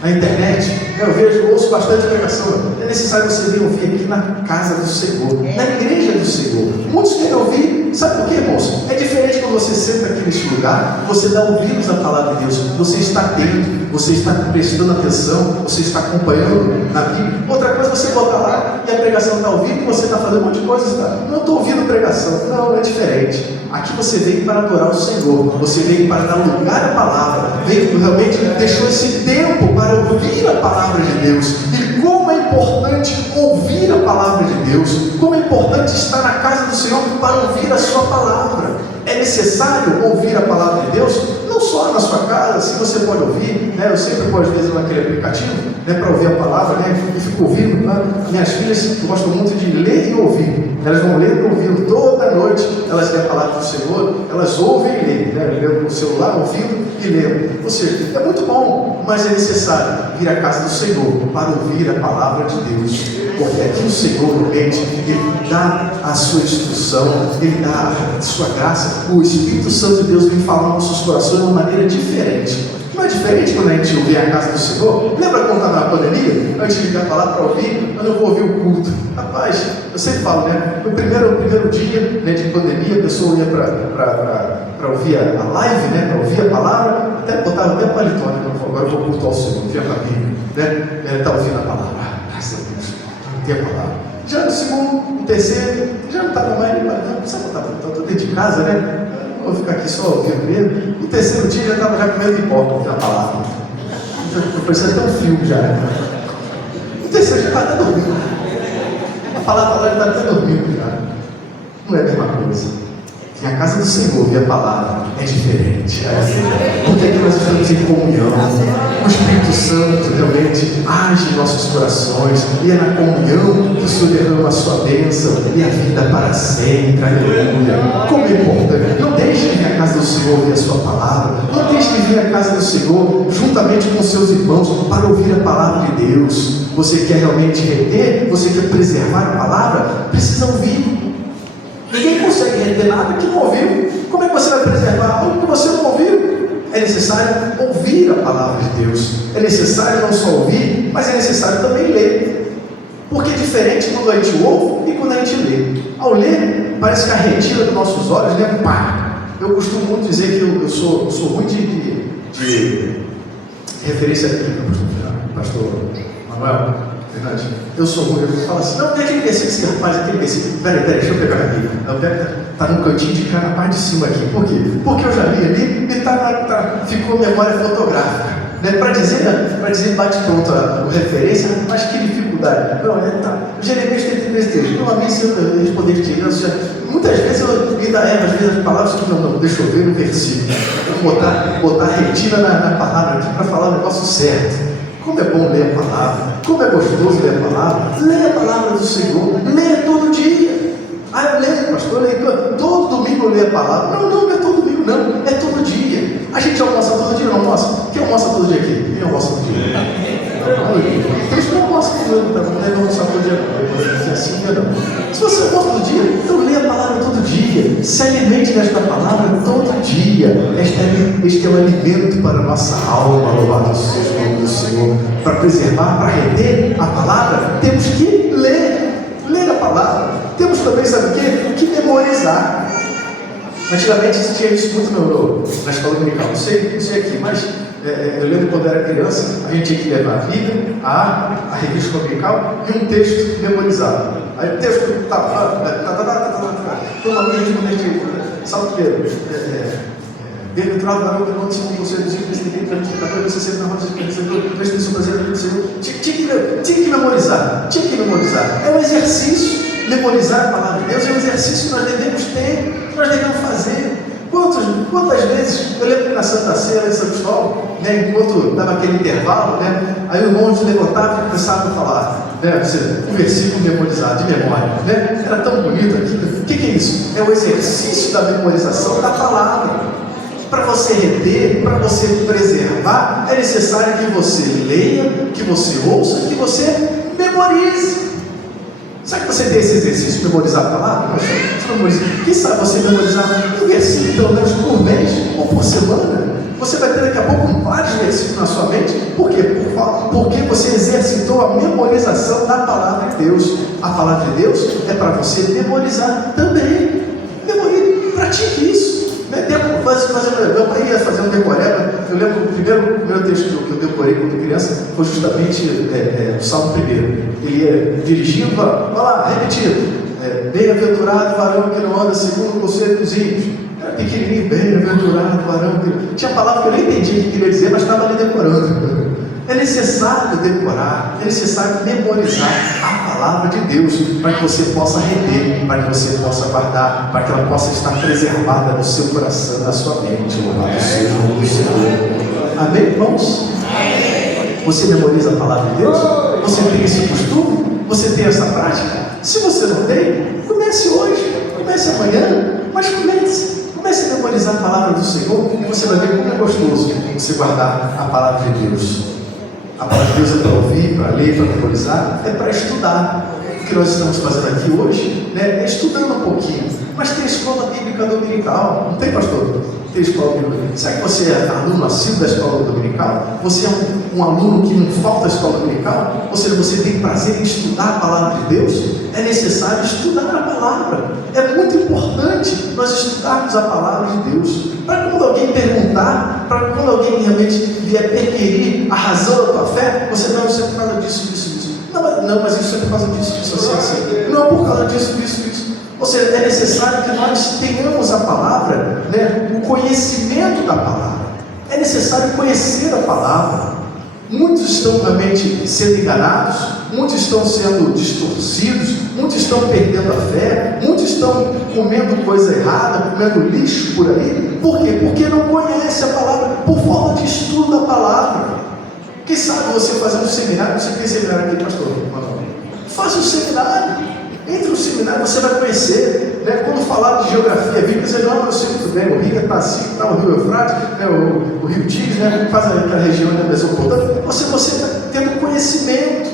na internet. Eu ouço bastante pregação. É necessário você vir ouvir aqui na casa do Senhor, na igreja do Senhor. Muitos querem ouvir, sabe por quê, irmãos? É diferente quando você senta aqui neste lugar, você dá ouvidos à palavra de Deus, você está atento, você está prestando atenção, você está acompanhando na Bíblia. Outra coisa é você botar lá e a pregação está ouvindo e você está fazendo um monte de coisa. Está, não estou ouvindo pregação. Não, é diferente. Aqui você veio para adorar o Senhor, você veio para dar lugar à palavra, veio realmente, deixou esse tempo para ouvir a palavra de Deus. E como é importante ouvir a palavra de Deus, como é importante estar na casa do Senhor para ouvir a sua palavra. É necessário ouvir a palavra de Deus, não só na sua casa, se você pode ouvir, né? Eu sempre pôr às vezes naquele aplicativo, né, para ouvir a palavra, né? E fico ouvindo, né? Minhas filhas gostam muito de ler e ouvir, elas vão ler e ouvir toda noite, elas lêem a palavra do Senhor, elas ouvem e leem, né? Lêem no celular, ouvindo e lendo. Ou seja, é muito bom, mas é necessário vir à casa do Senhor para ouvir a palavra de Deus, porque aqui o Senhor realmente Ele dá a sua instrução, Ele dá a sua graça. O Espírito Santo de Deus vem falar nos nossos corações de uma maneira diferente. Não é diferente quando a gente ouvir a casa do Senhor? Lembra quando estava na pandemia? Antes de ligar para lá para ouvir, eu não vou ouvir o culto. Rapaz, eu sempre falo, né? No primeiro dia, né, de pandemia, a pessoa ia para ouvir a live, né? Para ouvir a palavra, até botava até paletó, né? Agora eu vou cultuar o Senhor, via para mim, né? Está ouvindo a palavra. Graças a Deus, tem a palavra. Já no segundo, no terceiro, já não estava mais, não precisa botar, estou dentro de casa, né? Vou ficar aqui só ouvindo mesmo. No terceiro dia já estava comendo pipoca na palavra. Eu parecia até um filme já. No terceiro já estava até dormindo. A palavra lá já estava até dormindo já. Não é a mesma coisa. E a casa do Senhor e a palavra é diferente. Porque aqui nós estamos em comunhão. O Espírito Santo realmente age em nossos corações. E é na comunhão que o Senhor derrama a sua bênção e a vida para sempre. Aleluia. Como é importante. Não deixe de vir à casa do Senhor ouvir a sua palavra. Não deixe de vir à casa do Senhor juntamente com seus irmãos para ouvir a palavra de Deus. Você quer realmente reter? Você quer preservar a palavra? Precisa ouvir. Ninguém consegue reter nada que não ouviu. Como é que você vai preservar algo que você não ouviu? É necessário ouvir a palavra de Deus. É necessário não só ouvir, mas é necessário também ler. Porque é diferente quando a gente ouve e quando a gente lê. Ao ler, parece que a retina dos nossos olhos, né? Pá! Eu costumo muito dizer que eu sou ruim de referência bíblica, pastor Manuel. Verdade. Eu sou ruim, eu falo assim, não, tem aquele versículo que rapaz, aquele versículo, peraí, deixa eu pegar a Bíblia. Está no cantinho de cá, na parte de cima aqui. Por quê? Porque eu já li ali e ficou memória fotográfica. Né? Para dizer bate pronto a referência, mas que dificuldade. Não, Jeremias 33, pelo menos eu responder de criança, muitas vezes eu ainda erro, às vezes as palavras que não, deixa eu ver no versículo. Vou botar a retina na palavra aqui para falar o negócio certo. Como é bom ler a palavra, como é gostoso ler a palavra. Leia a palavra do Senhor, leia todo dia. Eu leio, pastor, eu leio todo domingo eu leio a palavra. Não é todo domingo, não, é todo dia. A gente almoça todo dia, não almoça? Quem almoça todo dia aqui? Quem almoça todo dia? Tem gente que não almoça todo dia, não almoça todo dia, não. Assim, não. Se você almoça todo dia, então leia a palavra todo dia. Se alimente desta palavra todo dia. Este é o alimento para a nossa alma, louvado seja o nome do Senhor. Para preservar, para reter a palavra, temos que ler a palavra. Temos também, sabe o quê? Que memorizar. Antigamente existia isso muito na escola dominical. Não sei aqui, mas eu lembro quando eu era criança, a gente tinha que levar a Bíblia, a revista dominical e um texto memorizado. Aí o texto Então, a gente não tem sabe o que é? Bem-aventurado o varão que não segundo o conselho dos ímpios, ninguém para multiplicador, você sempre na roda de pensamento, preste atenção prazer do Senhor. Tinha que memorizar. É um exercício. Memorizar a palavra de Deus é um exercício que nós devemos ter, que nós devemos fazer. Quantas vezes, eu lembro que na Santa Ceia, em São Cristóvão, né, enquanto dava aquele intervalo, né, aí o irmão se levantava e começava a falar, né, um versículo memorizado, de memória, né, era tão bonito aquilo. O que é isso? É o exercício da memorização da palavra. Para você reter, para você preservar, é necessário que você leia, que você ouça, que você memorize. Sabe que você tem esse exercício de memorizar a palavra? Quem sabe você memorizar um versículo pelo menos por mês ou por semana? Você vai ter daqui a pouco vários versículos na sua mente. Por quê? Porque você exercitou a memorização da palavra de Deus. A palavra de Deus é para você memorizar também. Memorize, pratique isso. Meu pai ia fazer um decoreba. Eu lembro que o primeiro texto que eu decorei quando criança foi justamente o Salmo 1. Ele ia dirigindo, vai lá, repetindo. Bem-aventurado o varão que não anda segundo o conselho dos ímpios. Era pequenininho, bem-aventurado o varão que... Tinha palavra que eu nem entendi o que queria dizer, mas estava ali decorando. É necessário decorar, é necessário memorizar a palavra de Deus, para que você possa reter, para que você possa guardar, para que ela possa estar preservada no seu coração, na sua mente. Louvado seja o nome do Senhor. Amém, irmãos? Você memoriza a palavra de Deus? Você tem esse costume? Você tem essa prática? Se você não tem, comece hoje, comece amanhã, mas comece a memorizar a palavra do Senhor, e você vai ver como é gostoso você guardar a palavra de Deus. A palavra de Deus é para ouvir, para ler, para memorizar, é para estudar. O que nós estamos fazendo aqui hoje, né, é estudando um pouquinho. Mas tem a escola bíblica dominical, não tem, pastor? Tem escola bíblica. Será que você é aluno assíduo da escola dominical? Você é um aluno que não falta a escola dominical? Ou seja, você tem prazer em estudar a palavra de Deus? É necessário estudar a palavra. É muito importante nós estudarmos a palavra de Deus. Para quando alguém perguntar, para quando alguém realmente vier perquirir a razão da tua fé, você não é por causa disso. Não, mas isso é por causa disso, assim. Não é por causa disso. Ou seja, é necessário que nós tenhamos a palavra, né, o conhecimento da palavra. É necessário conhecer a palavra. Muitos estão realmente sendo enganados, muitos estão sendo distorcidos, muitos estão perdendo a fé, muitos estão comendo coisa errada, comendo lixo por aí. Por quê? Porque não conhece a palavra, por falta de estudo da palavra. Quem sabe você fazer um seminário? Você tem seminário aqui, pastor? Faça um seminário. Entre no seminário, você vai conhecer, né? Quando falar de geografia bíblica, você não, eu sei muito bem, o rio é Pacífico, tá, o rio Eufrates, né? o rio Tigre, né? Faz aquela região da Mesopotâmia. Você está tendo conhecimento,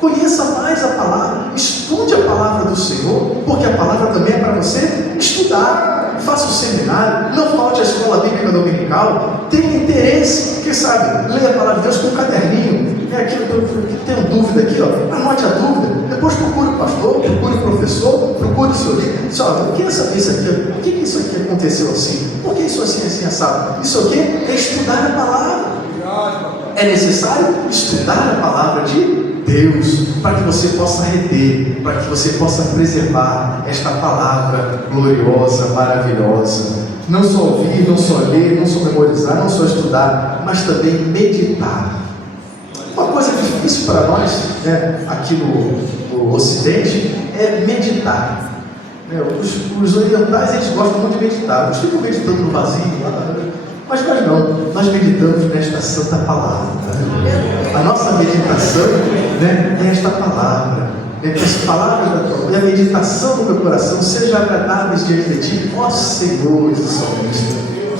conheça mais a palavra, estude a palavra do Senhor, porque a palavra também é para você estudar. Faça o seminário, não falte a escola bíblica dominical, tenha interesse, quem sabe, leia a palavra de Deus com um caderninho. É aquilo que eu tenho dúvida aqui, ó, anote a dúvida, depois procure o pastor, procure o professor, procure o seu líder. Diz, ó, eu queria saber isso aqui, por que isso aqui aconteceu assim? Por que isso assim, assado? Isso aqui é estudar a palavra. É necessário estudar a palavra de Deus, para que você possa reter, para que você possa preservar esta palavra gloriosa, maravilhosa. Não só ouvir, não só ler, não só memorizar, não só estudar, mas também meditar. Uma coisa difícil para nós, né, aqui no Ocidente, é meditar. Os orientais, eles gostam muito de meditar. Eles ficam meditando no vazio, mas nós não. Nós meditamos nesta santa palavra. A nossa meditação, né, é esta palavra. Que as palavras da tua, e a meditação do meu coração sejam agradáveis diante de ti, ó Senhor e Salvador.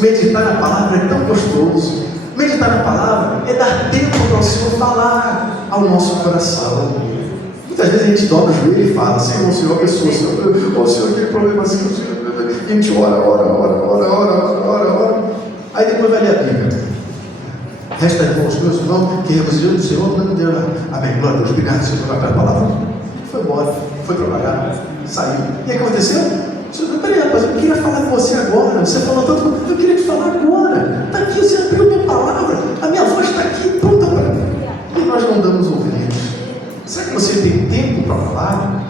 Meditar na palavra é tão gostoso. Meditar na palavra é dar tempo para o Senhor falar ao nosso coração. Muitas vezes a gente dobra o joelho e fala, Senhor, abençoa, Senhor, aquele problema assim, a gente ora. Aí depois vai ler a Bíblia. Resta com os meus irmãos que regozijaram do Senhor, não deu. Amém, glória a Deus, obrigado, Senhor, pela palavra. Foi embora, foi trabalhar, saiu. E aí o que aconteceu? Peraí, rapaz, eu queria falar com você agora. Você falou tanto, eu queria te falar agora. Está aqui, você abriu minha palavra, a minha voz está aqui, pronta para mim. E nós não damos ouvidos. Será que você tem tempo para falar?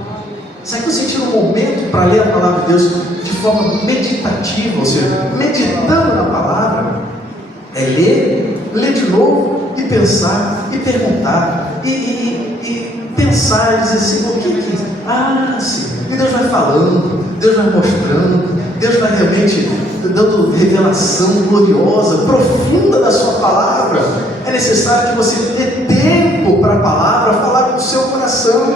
Será que você tira um momento para ler a palavra de Deus de forma meditativa, ou seja, meditando na palavra? É ler de novo e pensar, e perguntar, e pensar e dizer, Senhor, o que é isso? Ah, sim. E Deus vai falando, Deus vai mostrando, Deus vai realmente dando revelação gloriosa, profunda da sua palavra. É necessário que você dê tempo para a palavra falar com o seu coração.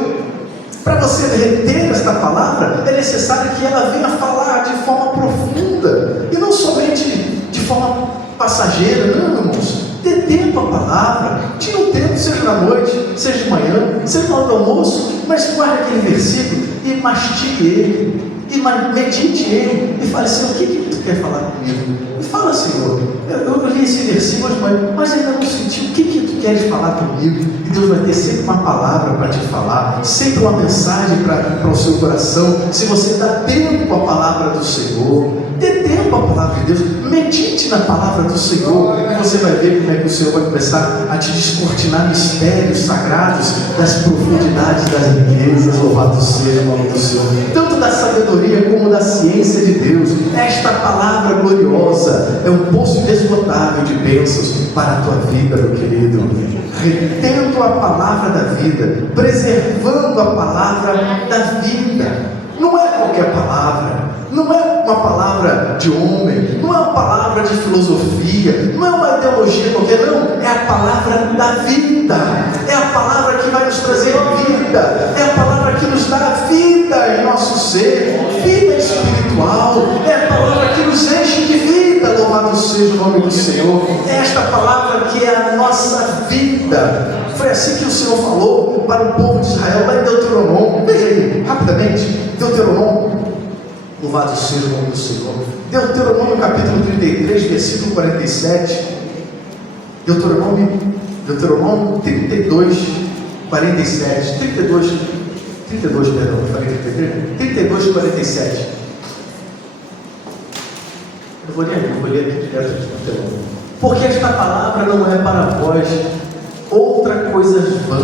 Para você reter esta palavra, é necessário que ela venha falar de forma profunda, e não somente de forma passageira, não, irmãos. Dê tempo à palavra, tira um tempo, seja na noite, seja de manhã, seja na hora do almoço, mas guarde aquele versículo e mastigue ele, e medite ele, e fale, Senhor, o que tu quer falar comigo? E fala, Senhor, eu li esse versículo, mas ainda não senti, o que tu queres falar comigo? E Deus vai ter sempre uma palavra para te falar, sempre uma mensagem para o seu coração. Se você dá tempo à palavra do Senhor, dê tempo à palavra de Deus, medite na palavra do Senhor, e você vai ver como é que o Senhor vai começar a te descortinar mistérios sagrados das profundidades das riquezas. Louvado seja o nome do Senhor, tanto da sabedoria como da ciência de Deus. Esta palavra gloriosa, poderosa, é um poço inesgotável de bênçãos para a tua vida, meu querido. Retendo a palavra da vida, preservando a palavra da vida. Não é qualquer palavra, não é uma palavra de homem, não é uma palavra de filosofia, não é uma ideologia qualquer, não, é a palavra da vida, é a palavra que vai nos trazer vida, é a palavra que nos dá vida em nosso ser, vida espiritual, é a palavra que nos enche de vida, louvado seja o nome do Senhor, é esta palavra que é a nossa vida. Foi assim que o Senhor falou para o povo de Israel, lá em Deuteronômio. Veja aí, rapidamente, Deuteronômio, louvado seja o nome do Senhor. Deuteronômio capítulo 33, versículo 47. Deuteronômio 32, 47. 32, perdão, falei 33? 32, 47. Eu vou ler aqui direto de Deuteronômio. Porque esta palavra não é para vós outra coisa vã.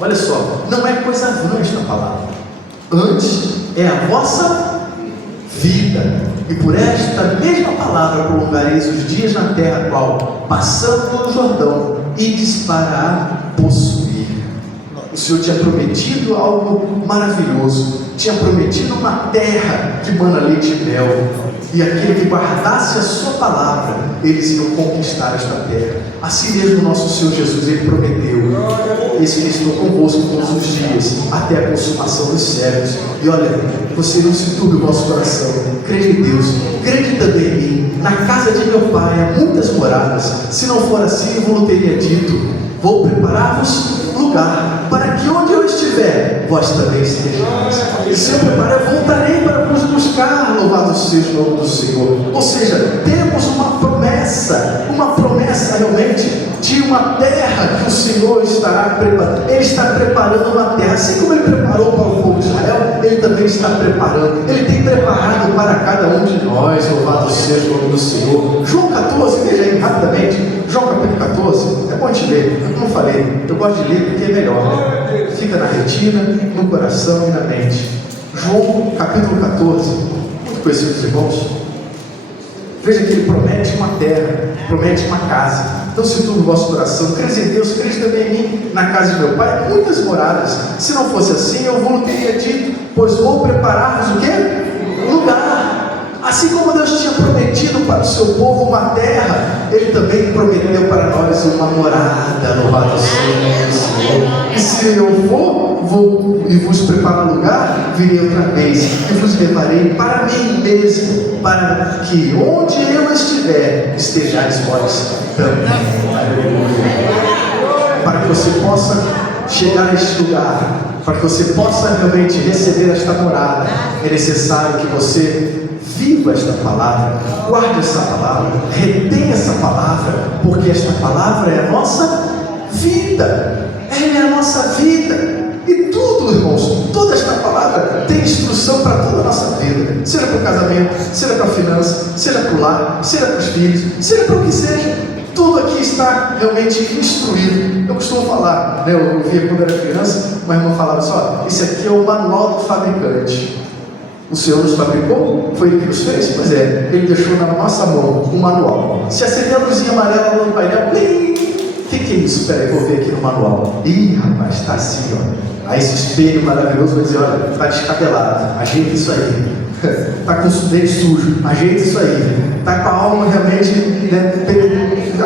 Olha só, não é coisa vã esta palavra. Antes é a vossa vida. E por esta mesma palavra prolongareis os dias na terra, qual, passando pelo Jordão, ides para a possuir. O Senhor tinha prometido algo maravilhoso. Tinha prometido uma terra que mana leite e mel. E aquele que guardasse a sua palavra, eles iam conquistar esta terra. Assim mesmo nosso Senhor Jesus, Ele prometeu: esse que estou convosco todos os dias, até a consumação dos séculos. E olha, você não se turbe o vosso coração, crede em Deus, crede também em mim. Na casa de meu Pai há muitas moradas. Se não for assim, eu vos teria dito: vou preparar-vos lugar, para que onde eu estiver, vós também estejais. E se eu preparar, eu voltarei para vos buscar, louvado seja o nome do Senhor. Ou seja, temos uma promessa realmente de uma terra que o Senhor estará preparando. Ele está preparando uma terra, assim como Ele preparou para o povo de Israel, Ele também está preparando. Ele tem preparado para cada um de nós, louvado seja o nome do Senhor. João 14, veja aí rapidamente, João capítulo 14, é bom te ler, eu não falei, eu gosto de ler porque é melhor, né? Fica na retina, no coração e na mente. João capítulo 14, muito conhecido, irmãos. Veja que Ele promete uma terra, promete uma casa. Então se turbe o vosso coração, crede em Deus, crede também em mim. Na casa de meu Pai muitas moradas. Se não fosse assim, eu vos teria dito, pois vou preparar-vos o quê? Lugar. Assim como Deus tinha prometido para o seu povo uma terra, Ele também prometeu para nós uma morada, louvado seja o Senhor. E se eu vou e vos preparar lugar, virei outra vez e vos levarei para mim mesmo, para que onde eu estiver, estejais vós também. Aleluia. Para que você possa chegar a este lugar, para que você possa realmente receber esta morada, é necessário que você viva esta palavra, guarde essa palavra, retenha essa palavra, porque esta palavra é a nossa vida, ela é a nossa vida, e tudo, irmãos, toda esta palavra tem instrução para toda a nossa vida, seja para o casamento, seja para a finança, seja para o lar, seja para os filhos, seja para o que seja, tudo aqui está realmente instruído. Eu costumo falar, né, eu ouvia quando era criança, uma irmã falava só, esse aqui é o manual do fabricante. O Senhor nos fabricou, foi Ele que nos fez? Pois é, Ele deixou na nossa mão um manual. Se acender a luzinha amarela lá no painel, o que é isso? Espera aí, vou ver aqui no manual. Ih, rapaz, está assim, ó. Aí esse espelho maravilhoso vai dizer: olha, está descabelado, ajeita isso aí. Está com o dente sujo, ajeita isso aí. Está com a alma realmente, né,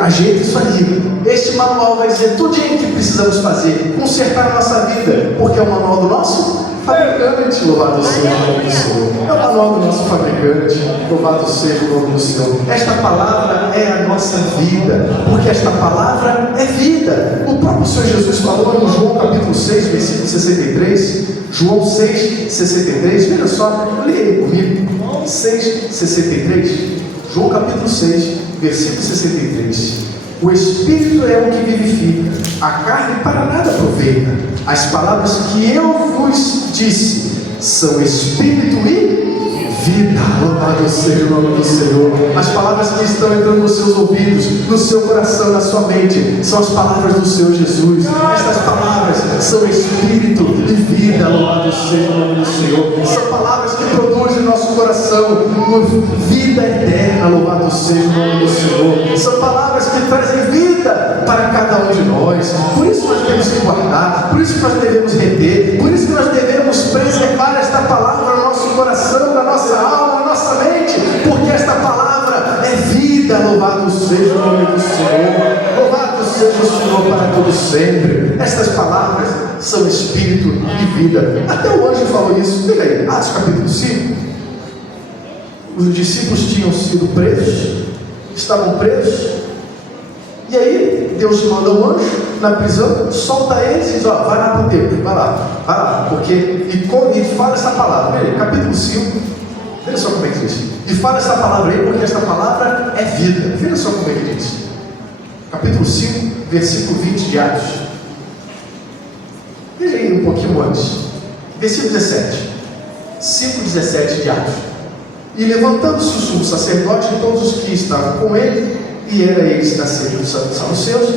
ajeita isso aí. Este manual vai dizer tudo o que precisamos fazer, consertar a nossa vida, porque é o manual do nosso fabricante, louvado seja o nome do Senhor. É o manual do nosso fabricante, louvado seja o nome do Senhor. Esta palavra é a nossa vida, porque esta palavra é vida. O próprio Senhor Jesus falou em João capítulo 6, versículo 63. João 6, 63, veja só, leia comigo. 6, 63. João capítulo 6, versículo 63. O Espírito é o que vivifica, a carne para nada aproveita. As palavras que eu vos disse são Espírito e vida. Louvado seja o nome do Senhor. As palavras que estão entrando nos seus ouvidos, no seu coração, na sua mente, são as palavras do Senhor Jesus. Estas palavras são Espírito e vida. Louvado seja o nome do Senhor. São palavras que produzem no nosso coração coração, vida eterna, louvado seja o nome do Senhor. São palavras que trazem vida para cada um de nós. Por isso nós temos que guardar, por isso que nós devemos reter, por isso que nós devemos preservar esta palavra no nosso coração, na nossa alma, na nossa mente, porque esta palavra é vida. Louvado seja o nome do Senhor. Louvado seja o Senhor para todo sempre. Estas palavras são espírito e vida. Até o anjo falou isso. Veja aí, Atos capítulo 5. Os discípulos tinham sido presos, estavam presos, e aí Deus manda um anjo na prisão, solta eles e diz: ó, vai lá para o templo, vai lá, porque, e fala essa palavra. Veja, capítulo 5, veja só como é que diz. E fala essa palavra aí, porque esta palavra é vida. Veja só como é que diz. Capítulo 5, versículo 20 de Atos. Veja aí um pouquinho antes. Versículo 17. 5:17 de Atos. E levantando-se o sumo sacerdote e todos os que estavam com ele, e era eles da sede dos saduceus,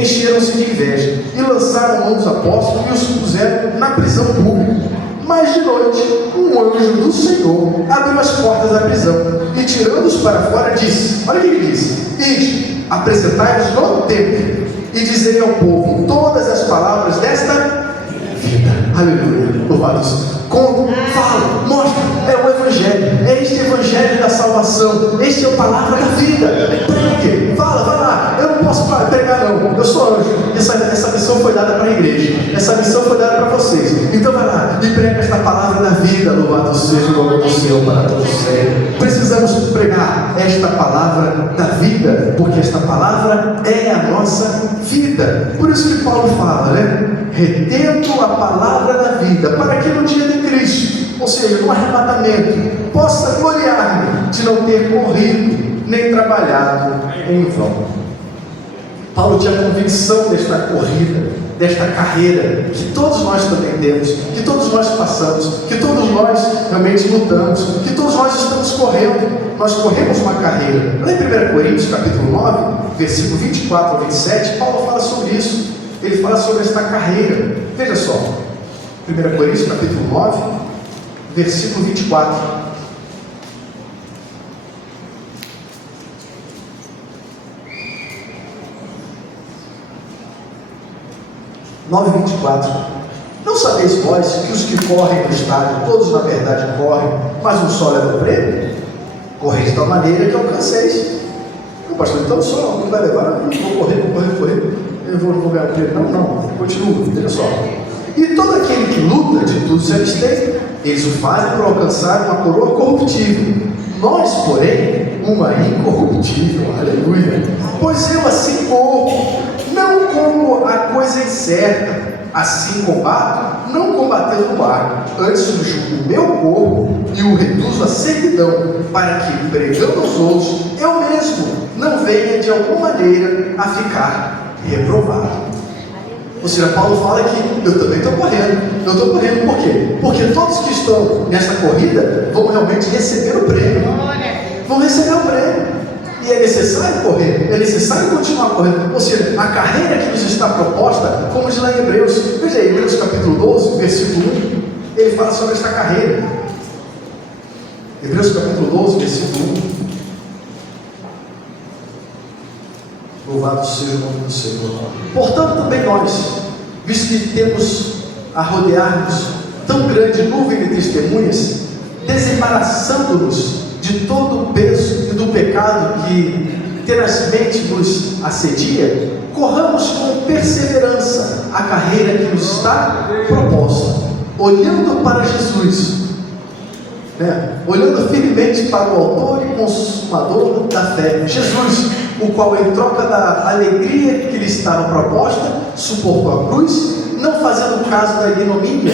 encheram-se de inveja e lançaram mão dos apóstolos e os puseram na prisão pública. Mas de noite, um anjo do Senhor abriu as portas da prisão e, tirando-os para fora, disse: olha o que ele disse: ide, apresentai-vos no templo e dizei ao povo todas as palavras desta vida. Aleluia, louvados. Fala, mostra, é o Evangelho, é este Evangelho da salvação, este é a palavra da vida. Pregue, fala, vai lá. Eu não posso pregar, não, eu sou anjo. Essa missão foi dada para a igreja, essa missão foi dada para vocês. Então vai lá e prega esta palavra da vida. Louvado seja o nome do Senhor para todos sempre. Precisamos pregar esta palavra da vida, porque esta palavra é a nossa vida. Por isso que Paulo fala, né? Retendo a palavra da vida, para que no dia de Cristo, ou seja, no arrebatamento, possa gloriar-me de não ter corrido nem trabalhado em vão. Paulo tinha convicção desta corrida, desta carreira, que todos nós também temos, que todos nós passamos, que todos nós realmente lutamos, que todos nós estamos correndo. Nós corremos uma carreira. Lá em 1 Coríntios capítulo 9, versículo 24 a 27, Paulo fala sobre isso. Ele fala sobre esta carreira. Veja só, 1 Coríntios capítulo 9, versículo 24. Não sabeis vós que os que correm no estádio, todos na verdade correm, mas um só leva o prêmio? Correis de tal maneira que alcanceis. Não, pastor, então só não vai levar, vou correr, eu não vou ganhar o prêmio. Não, continua, veja só. E todo aquele que luta de tudo se abstém, eles o fazem para alcançar uma coroa corruptível. Nós, porém, uma incorruptível. Aleluia. Pois eu assim corro, não como a coisa incerta, assim combato, não combatendo no ar, antes sujo o meu corpo e o reduzo à servidão, para que, pregando aos outros, eu mesmo não venha de alguma maneira a ficar reprovado. Ou seja, Paulo fala que eu também estou correndo. Eu estou correndo por quê? Porque todos que estão nessa corrida vão realmente receber o prêmio. Vão receber o prêmio. E é necessário correr, é necessário continuar correndo. Ou seja, a carreira que nos está proposta, como diz lá em Hebreus. Veja aí, Hebreus capítulo 12, versículo 1. Ele fala sobre esta carreira. Hebreus capítulo 12, versículo 1. Louvado seja o nome do Senhor. Portanto, também nós, visto que temos a rodear-nos tão grande nuvem de testemunhas, desembaraçando-nos de todo o peso e do pecado que tenazmente nos assedia, corramos com perseverança a carreira que nos está proposta, olhando para Jesus, olhando firmemente para o autor e consumador da fé, Jesus, o qual, em troca da alegria que lhe estava proposta, suportou a cruz, não fazendo caso da ignomínia,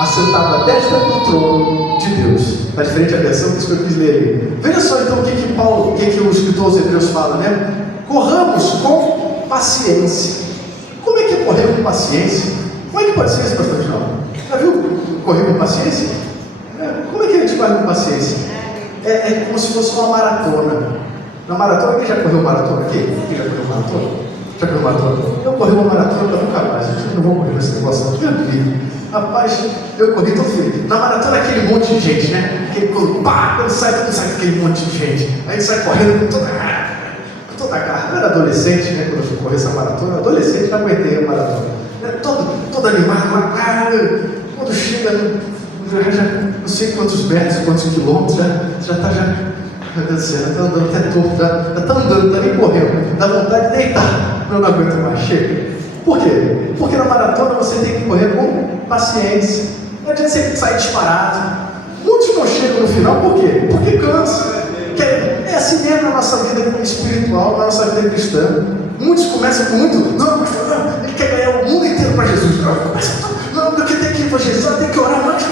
assentado à destra do trono de Deus. Está diferente a versão, por isso que eu quis ler ali. Veja só então o que o escritor aos Hebreus fala, né? Corramos com paciência. Como é que é correr com paciência? Como é que pode ser isso, pastor João? Já viu correr com paciência? Como é que a gente vai com paciência? É como se fosse uma maratona. Na maratona, quem já correu maratona aqui? Quem já correu maratona? Já correu maratona? Eu corri uma maratona, nunca mais. Eu não vou correr nesse negócio, não. Rapaz, eu corri todo feliz. Na maratona aquele monte de gente, né? Aquele pá, quando sai, todo sai aquele monte de gente. Aí sai correndo com toda a garra. Eu era adolescente, né? Quando eu fui correr essa maratona, adolescente, não aguentei a maratona. Todo animado, quando chega, já não sei quantos metros, quantos quilômetros, já está meu Deus do céu, já está andando até torto, já está andando, não está nem correndo, dá vontade de deitar, não aguento mais, chega. Por quê? Porque na maratona você tem que correr com paciência, não adianta você sair disparado. Muitos não chegam no final, por quê? Porque cansa. É assim mesmo na nossa vida espiritual, na nossa vida cristã. Muitos começam com muito, não, ele quer ganhar o mundo inteiro para Jesus. Não, porque tem que ir para Jesus, tem que orar mais.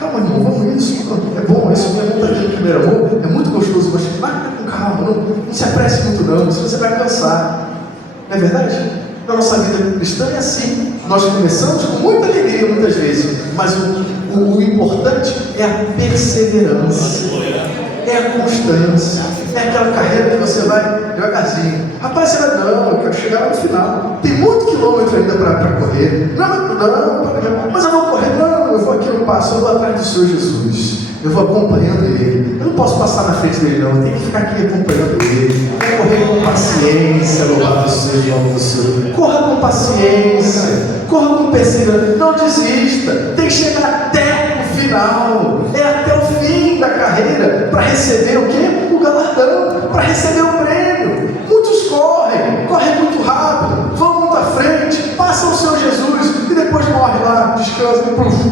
Calma, irmão, vamos isso. É bom, esse momento aqui no primeiro amor é muito gostoso, mas vai com calma, não se apresse muito não, senão você vai cansar. Não é verdade? Na nossa vida cristã é assim. Nós começamos com muita alegria muitas vezes, mas o importante é a perseverança, é a constância, é aquela carreira que você vai devagarzinho. Rapaz, você vai, não, eu quero chegar no final. Tem muito quilômetro ainda para correr. Não, mas eu vou correr. Não, eu vou aqui no passo, eu vou atrás do Senhor Jesus. Eu vou acompanhando Ele. Eu não posso passar na frente dele, não. Eu tenho que ficar aqui acompanhando Ele. Eu vou correr com paciência, louvado seja o nome do Senhor. Corra com paciência, corra com perseverança. Não desista. Tem que chegar até o final. É até o fim da carreira para receber o quê? O galardão, para receber o prêmio. Muitos correm muito rápido, vão muito à frente, passam o Senhor Jesus e depois morre lá, descansa e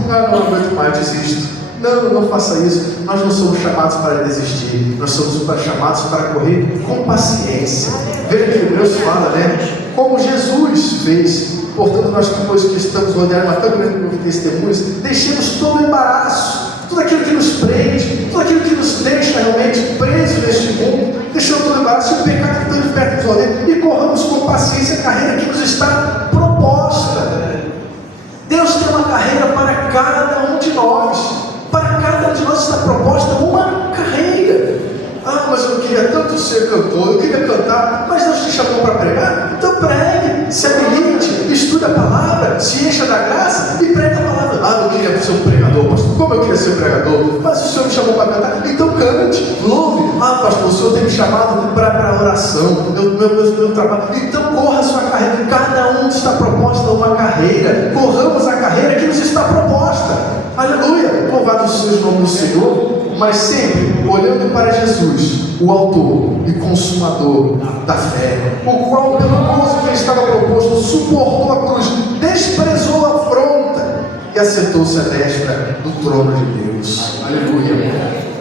não aguento mais, desisto. Não faça isso. Nós não somos chamados para desistir, nós somos chamados para correr com paciência. Veja que Hebreus fala, né? Como Jesus fez. Portanto, nós depois que estamos rodeados de uma tão grande número de testemunhas, deixemos todo o embaraço, tudo aquilo que nos prende, tudo aquilo que nos deixa realmente presos neste mundo, deixando todo o embaraço e o pecado que tanto perto nos rodeia, e corramos com paciência a carreira que nos está proposta. Deus tem uma carreira para cada um de nós. Para cada um de nós está proposta uma carreira. Ah, mas eu queria tanto ser cantor, eu queria cantar, mas Deus te chamou para pregar? Então pregue, se habilite, estude a palavra, se encha da graça e pregue a palavra. Ah, eu queria ser um pregador, pastor. Como eu queria ser um pregador? Mas o Senhor me chamou para cantar, então cante, louve. Ah, pastor, o Senhor tem me chamado para oração, meu trabalho. Então corra a sua carreira. Cada um está proposta a uma carreira. Corramos a carreira que nos está proposta. Aleluia, louvado seja o nome do Senhor, mas sempre olhando para Jesus, o autor e consumador da fé, o qual pelo gozo que estava proposto suportou a cruz, desprezou a afronta e assentou-se à destra do trono de Deus. Aleluia.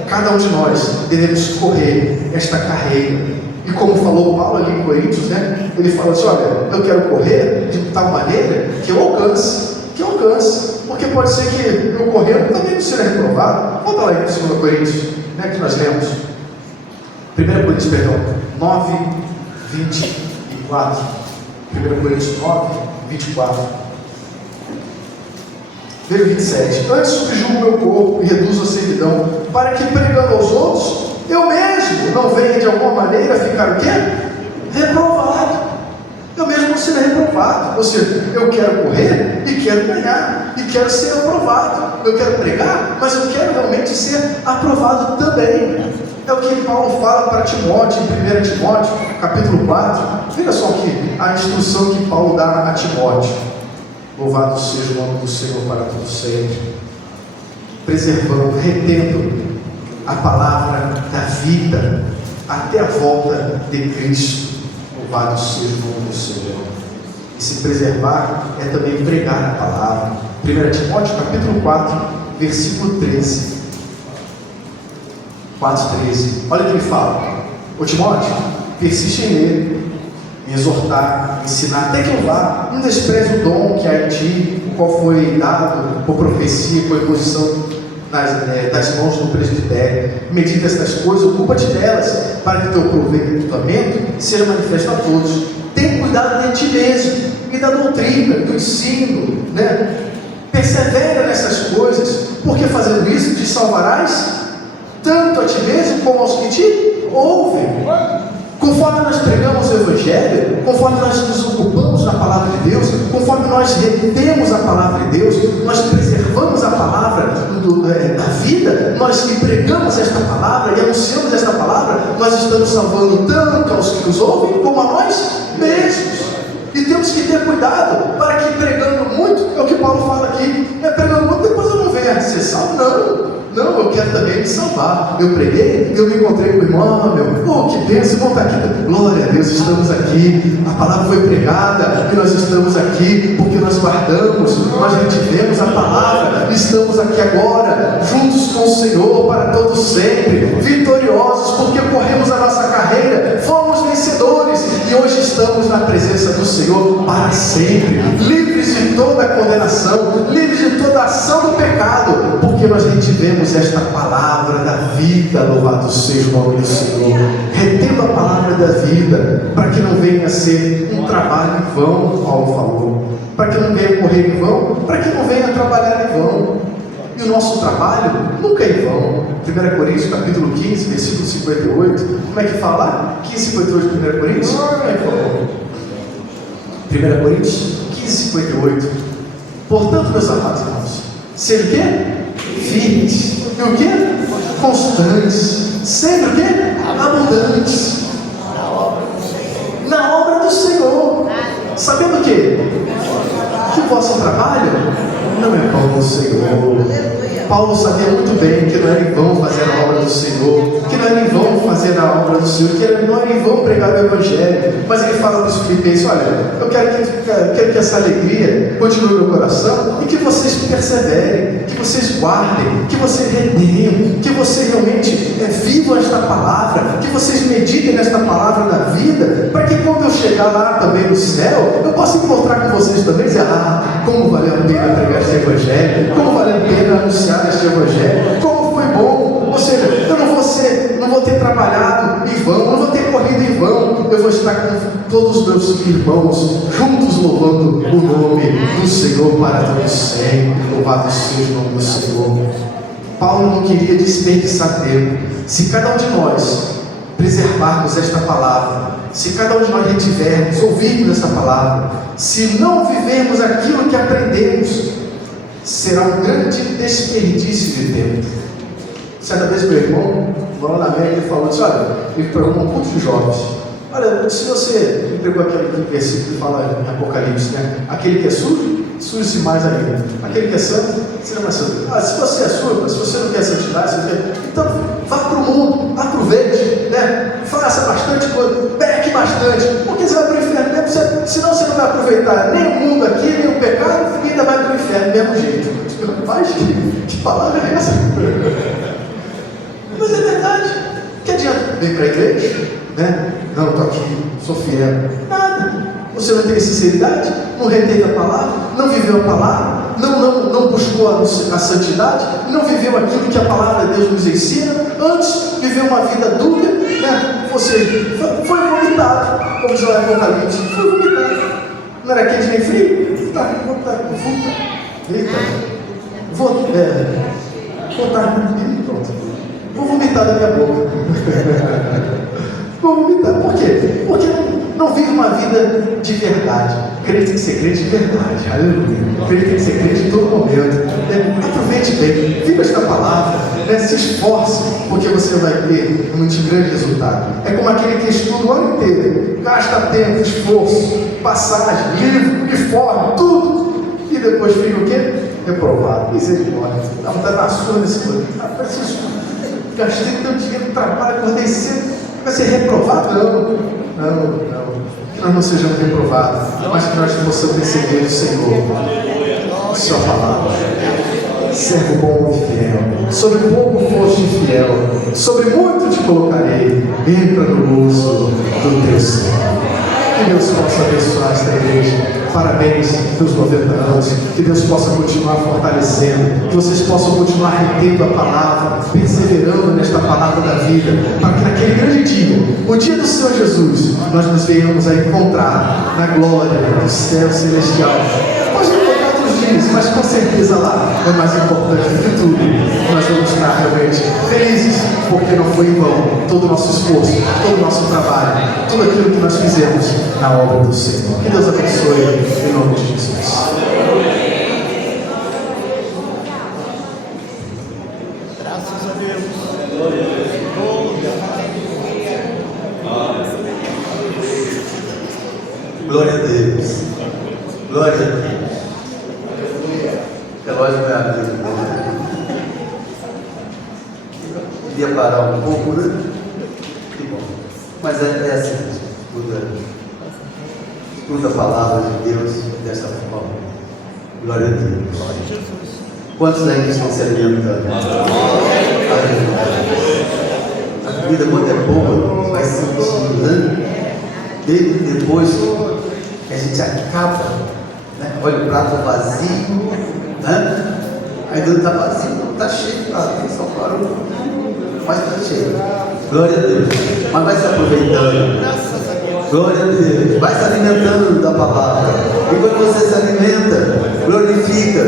Cada um de nós devemos correr esta carreira, e como falou Paulo ali em Coríntios, né? Ele fala assim: olha, eu quero correr de tal maneira que eu alcance, porque pode ser que eu correndo também não seja reprovado. Volta lá em 2 Coríntios, né, que nós lemos. 1 Coríntios, perdão, 9, 24. 1 Coríntios 9, 24. Veja 27. Antes subjugo o meu corpo e reduzo a servidão, para que pregando aos outros, eu mesmo não venha de alguma maneira ficar o quê? Reprovado. Eu mesmo não serei reprovado. Ou seja, eu quero correr e quero ganhar, e quero ser aprovado. Eu quero pregar, mas eu quero realmente ser aprovado também. É o que Paulo fala para Timóteo, em 1 Timóteo, capítulo 4. Veja só aqui a instrução que Paulo dá a Timóteo. Louvado seja o nome do Senhor para todo sempre. Preservando, retendo a palavra da vida até a volta de Cristo. Louvado seja o nome do Senhor. E se preservar é também pregar a palavra. 1 Timóteo capítulo 4, versículo 13. 4,13. Olha o que ele fala. Ô Timóteo, persiste em ler, em exortar, ensinar, até que eu vá. Não despreze o dom que há em ti, o qual foi dado por profecia, por imposição das mãos do presbitério. Medita estas coisas, ocupa-te delas, para que teu aproveitamento seja manifesto a todos. Tem cuidado de ti mesmo e da doutrina, do ensino, né? Persevera nessas coisas, porque fazendo isso te salvarás tanto a ti mesmo como aos que te ouvem. Conforme nós pregamos o Evangelho, conforme nós nos ocupamos na palavra de Deus, conforme nós retemos a palavra de Deus, nós preservamos a palavra da vida, nós que pregamos esta palavra e anunciamos esta palavra, nós estamos salvando tanto aos que nos ouvem como a nós mesmos. E temos que ter cuidado para que pregando muito, é o que Paulo fala aqui, pregando muito, depois eu não venho ser salvo, não, eu quero também me salvar. Eu preguei, eu me encontrei com o irmão, que bênção, vamos estar aqui. Glória a Deus, estamos aqui. A palavra foi pregada e nós estamos aqui porque nós guardamos, nós retivemos a palavra. Estamos aqui agora, juntos com o Senhor para todos sempre, vitoriosos, porque corremos a nossa carreira, fomos vencedores e hoje estamos na presença do Senhor para sempre, livres de toda condenação, livres de toda ação do pecado, porque nós retivemos esta palavra da vida. Louvado seja o nome do Senhor, retendo a palavra da vida, para que não venha a ser um trabalho em vão, Paulo falou, para que não venha correr em vão, para que não venha trabalhar em vão. E o nosso trabalho nunca é em vão. 1 Coríntios capítulo 15, versículo 58, como é que fala? 15, 58 de 1 Coríntios? 1 Coríntios 15, 58. Portanto, meus amados irmãos, sejam o quê? Firmes. E o quê? Constantes. Sempre o quê? Abundantes. Na obra do Senhor. Sabendo o quê? Que o vosso trabalho não é pão do Senhor. Paulo sabia muito bem que não era em vão fazer a obra do Senhor, que não era em vão fazer a obra do Senhor, que não era em vão pregar o Evangelho. Mas ele fala para os filipenses: olha, eu quero que essa alegria continue no meu coração e que vocês perseverem, que vocês guardem, que vocês retenham, que vocês realmente vivam esta palavra, que vocês meditem nesta palavra da vida, para que quando eu chegar lá também no céu, eu possa encontrar com vocês também e dizer: como valeu a pena pregar este Evangelho, como valeu a pena anunciar este Evangelho, como foi bom. Ou seja, eu não vou ter trabalhado em vão, não vou ter corrido em vão, eu vou estar com todos os meus irmãos juntos louvando o nome do Senhor para todos sempre. Louvado seja o nome do Senhor. Paulo não queria desperdiçar tempo. Se cada um de nós preservarmos esta palavra, se cada um de nós retivermos, ouvirmos essa palavra, se não vivermos aquilo que aprendemos, será um grande desperdício de tempo. Certa vez meu irmão, lá na América, ele falou assim: olha, ele perguntou um culto de jovens, olha, se você me pegou aquele versículo que fala em Apocalipse, né? Aquele que é sujo, suje-se mais ainda. Aquele que é santo, será mais santo. Se você é sujo, se você não quer santidade, então vá para o mundo, aproveite, né? Faça bastante coisa, peque bastante, porque você vai para o inferno mesmo, senão você não vai aproveitar nem o mundo aqui, nem o pecado, e ainda vai para o inferno do mesmo jeito. Mas que palavra é essa? Mas é verdade. Que adianta? Vem para a igreja, né? Não, estou aqui, sou fiel. Nada. Você não teve sinceridade, não reteve a palavra, não viveu a palavra, não buscou a santidade, não viveu aquilo que a palavra de Deus nos ensina, antes viveu uma vida dúbia, né? Você foi vomitado, como diz o Apocalipse, foi vomitado. Não era quente nem frio? Tá, vou vomitar da minha boca. Vou vomitar. Por quê? Porque não vive uma vida de verdade. Crente tem que ser crente de verdade. Aleluia. Crente tem que ser crente em todo momento. Aproveite bem, viva esta palavra, se esforce, porque você vai ter um grande resultado. É como aquele que estuda o ano inteiro, gasta tempo, esforço, passagem, livro, uniforme, tudo, e depois fica o quê? Reprovado. Misericórdia. Dá vontade de dar surra nesse coisa. Gastei teu dinheiro no trabalho, acordei cedo, vai ser reprovado? Não. Que nós não sejamos reprovados, mas que nós possamos receber do Senhor sua palavra. Servo bom e fiel, sobre pouco foste fiel, sobre muito te colocarei, entra no gozo do teu Senhor. Que Deus possa abençoar esta igreja. Parabéns pelos 90 anos. Que Deus possa continuar fortalecendo, que vocês possam continuar retendo a palavra, perseverando nesta palavra da vida, para que naquele grande dia, o dia do Senhor Jesus, nós nos venhamos a encontrar na glória do céu celestial. Pode encontrar outros dias, felizes, mas com certeza lá é mais importante do que tudo. Nós vamos estar realmente felizes, porque não foi em vão todo o nosso esforço, todo o nosso trabalho, tudo aquilo que nós fizemos na obra do Senhor. Que Deus abençoe em nome de Jesus. Graças a Deus. Glória a Deus. Glória a Deus. É lógico que é amigo, né? Queria parar um pouco, né? Que bom. Mas é assim, estuda a palavra de Deus dessa forma. Glória a Deus. Quantos ainda estão se alimentando? A comida, quando é boa, vai sentindo, né? Depois que a gente acaba, né? Olha o prato vazio, né? Aí não está vazio, não está cheio, só parou, mas está cheio. Glória a Deus. Mas vai se aproveitando. Glória a Deus. Vai se alimentando da palavra. E quando você se alimenta, glorifica.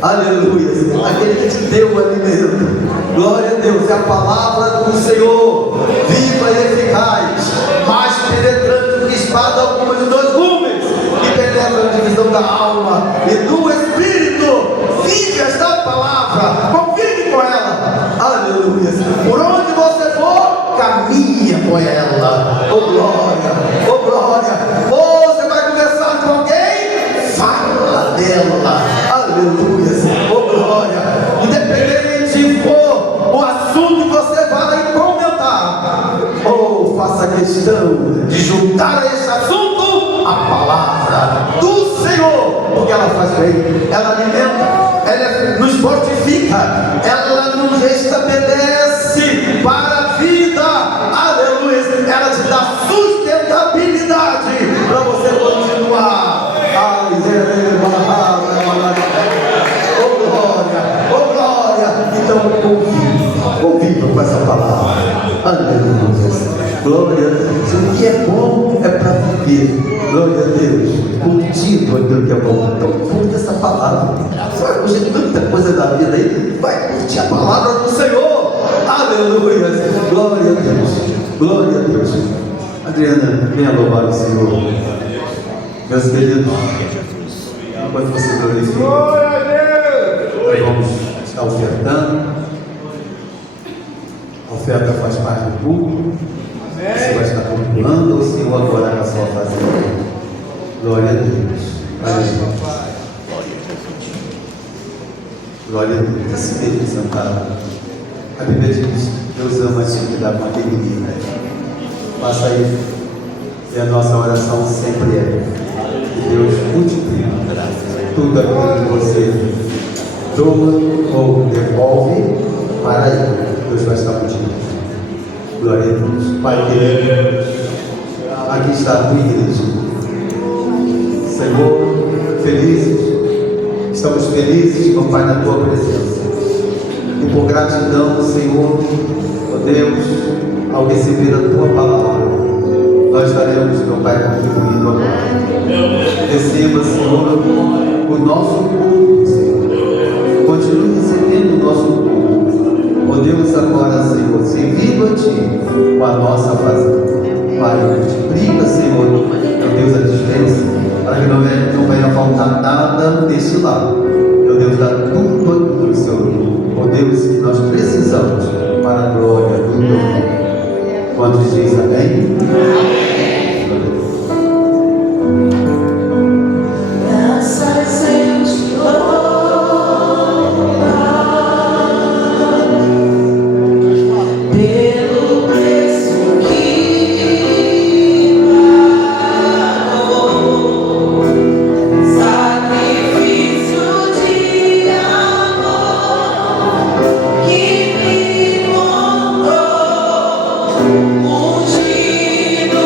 Aleluia. Aquele que te deu o alimento. Glória a Deus. É a palavra do Senhor, viva e eficaz, mais penetrante do que espada alguma de 2 gumes, que penetra na divisão da alma e do espírito. Vive esta palavra, convive com ela. Aleluia. Por onde você for, caminha com ela. Oh glória, oh glória. Você vai conversar com alguém, fala dela. Aleluia, oh glória. Independente for o assunto que você vai comentar, ou faça questão de juntar a esse assunto a palavra do Senhor, porque ela faz bem, ela alimenta, ela nos fortifica, ela nos estabelece para a vida. Aleluia. Ela te dá sustentabilidade para você continuar. Oh glória. Então conviva com essa palavra. Aleluia. Glória a Deus. O que é bom é para viver. Glória a Deus. Cultiva aquilo que é bom. Então curta essa palavra. Você vai curtir tanta coisa da vida aí. Vai curtir a palavra do Senhor. Aleluia. Glória a Deus. Glória a Deus. Adriana, venha louvar o Senhor. Meus queridos, enquanto você glorifica, nós vamos estar ofertando. A oferta faz parte do culto. Você vai estar cultuando o Senhor agora na sua fazenda. Glória a Deus. Glória a Deus. Esse mesmo sentado. A Bíblia diz: Deus ama a gente que dá com alegria. Faça aí. E a nossa oração sempre é: que Deus multiplique tudo aquilo que você doa ou devolve para Ele. Deus vai estar contigo. Glória a Deus. Pai querido, aqui está a tua igreja. Senhor, felizes, estamos felizes, meu Pai, na tua presença. E por gratidão, Senhor, ó Deus, ao receber a tua palavra, nós estaremos, meu Pai, contribuindo agora. Receba, Senhor, o nosso culto, Senhor. Continue recebendo o nosso culto. Ó Deus, agora, Senhor, servindo a Ti com a nossa fazenda. Pai, multiplica, Senhor, meu Deus, a dispensa, para que não venha faltar nada deste lado. Meu Deus, dá tudo aquilo, Senhor. Ó Deus, que nós precisamos para a glória do Teu nome. Quantos diz amém? Graças eu te dou. Ungido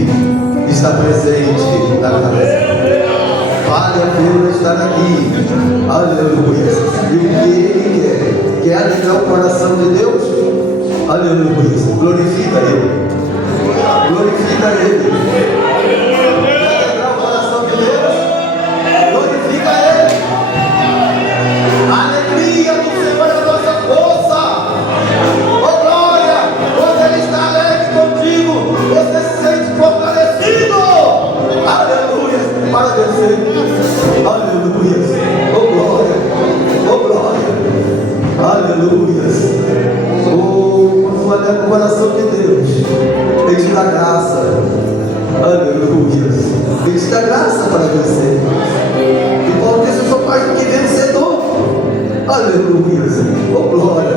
Felipe está presente na casa. Vale a pena estar aqui. Aleluia. E o que ele quer alegrar o coração de Deus. Aleluia. Glorifica Ele. Glorifica Ele. Quer alegrar o coração de Deus? Glorifica Ele. A alegria do Senhor é a nossa força. Oh glória! Quando Ele está alegre contigo, você se sente fortalecido. Aleluia! Para vencer. Aleluia! Oh glória! Oh glória! Aleluia! Oh, quando alegra o coração de Deus, Ele te dá graça. Aleluia! Ele te dá graça para vencer. E Paulo diz: eu sou mais do que vencedor. Aleluia! Oh glória!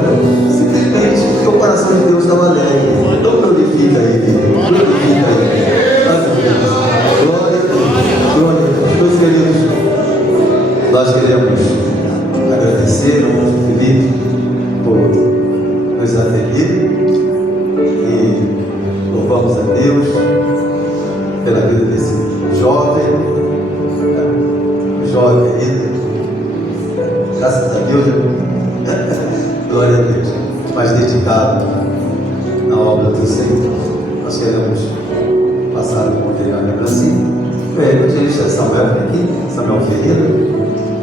Simplesmente porque o coração de Deus estava alegre. Então glorifica Ele. Glorifica Ele. Aleluia! Glória a Deus. Glória a Deus. Meus queridos, nós queremos agradecer ao irmão Felipe por nos atender e louvamos a Deus pela vida desse jovem ainda. Graças a Deus, glória a Deus, mais dedicado na obra do Senhor. Nós queremos passar o material da lembrancinha. O evangelista Samuel aqui, Samuel Ferreira,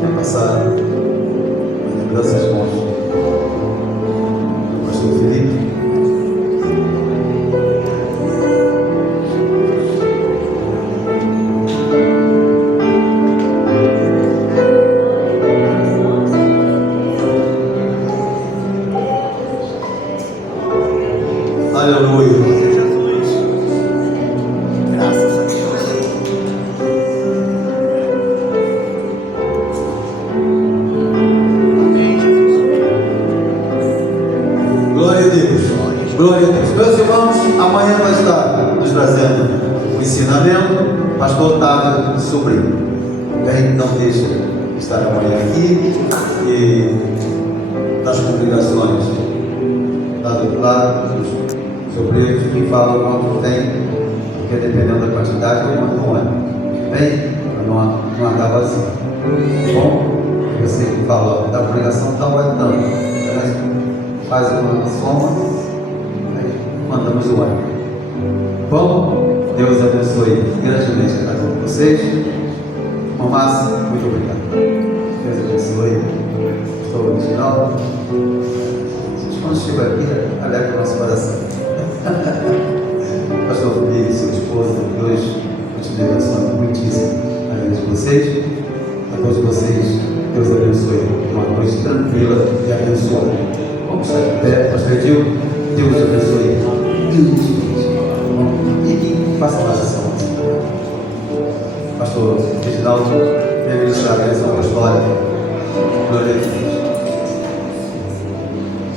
vai passar as lembranças com o pastor Felipe. Aleluia. Graças a Deus. Amém, Jesus. Glória a Deus. Glória a Deus. Meus irmãos, amanhã vai estar nos trazendo o ensinamento, pastor Otávio Sobrinho. Bem, não deixa de estar amanhã aqui e nas congregações lá do outro lado, os obreiros que falam quanto tem, porque dependendo da quantidade, não é. Bem, não andar vazio. Bom, você que fala da congregação tal vai tanto. Faz uma soma, aí mandamos o ar. Bom, Deus abençoe grandemente a cada um de vocês. Márcia, muito obrigado. Deus abençoe. Estou original. Quando chega aqui, alegra o nosso coração. Pastor Felipe, seu esposo, dois, continue abençoando muitíssimo a vida de vocês. A todos vocês, Deus abençoe. Uma noite tranquila e abençoada. Vamos estar de pé, pastor Edil, Deus abençoe grandemente. E faça uma oração. Pastor Reginaldo, vem ministrar a bênção apostólica. Glória a Deus.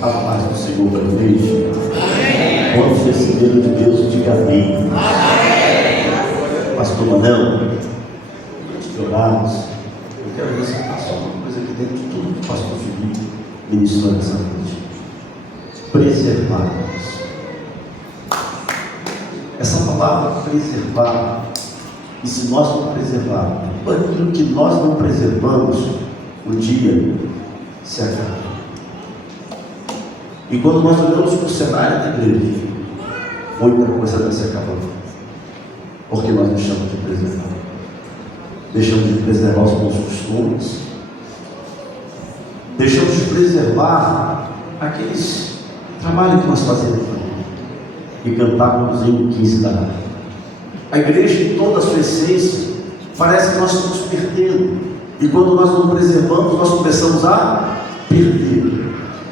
A paz do Senhor para a igreja. Quando receberam de Deus, diga amém. Pastor Manel, antes de orarmos, eu quero ressaltar só uma coisa aqui dentro de tudo que o pastor Felipe ministrou nessa noite. Preservarmos. Essa palavra preservar, e se nós não preservarmos, aquilo que nós não preservamos, um dia se acaba. E quando nós olhamos para o cenário da igreja, muita coisa vai se acabando, porque nós deixamos de preservar. Deixamos de preservar os bons costumes, deixamos de preservar aqueles trabalhos que nós fazemos e cantarmos em 15 da rádio. A igreja, em toda a sua essência, parece que nós estamos perdendo, e quando nós não preservamos, nós começamos a perder.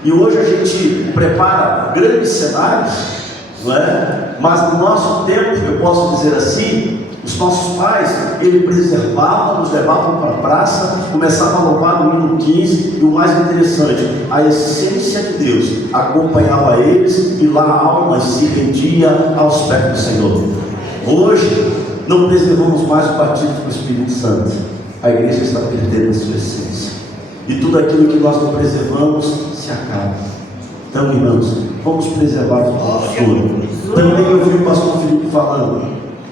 E hoje a gente prepara grandes cenários, não é? Mas no nosso tempo, eu posso dizer assim, os nossos pais, eles preservavam, nos levavam para a praça, começavam a louvar no hino 15, e o mais interessante, a essência de Deus acompanhava eles, e lá a alma se rendia aos pés do Senhor. Hoje, não preservamos mais o batismo do Espírito Santo, a igreja está perdendo a sua essência, e tudo aquilo que nós não preservamos, se acaba. Então, irmãos, vamos preservar o futuro. Também eu ouvi o pastor Felipe falando,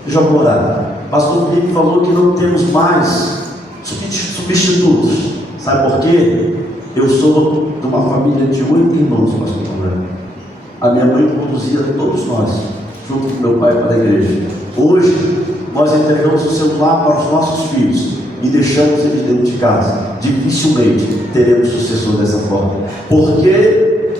Deixa eu orar. Pastor Felipe falou que não temos mais substitutos. Sabe por quê? Eu sou de uma família de 8 irmãos, pastor Manuel. A minha mãe conduzia todos nós, junto com meu pai, para a igreja. Hoje, nós entregamos o celular para os nossos filhos e deixamos eles dentro de casa. Dificilmente teremos sucessor dessa forma. Por quê?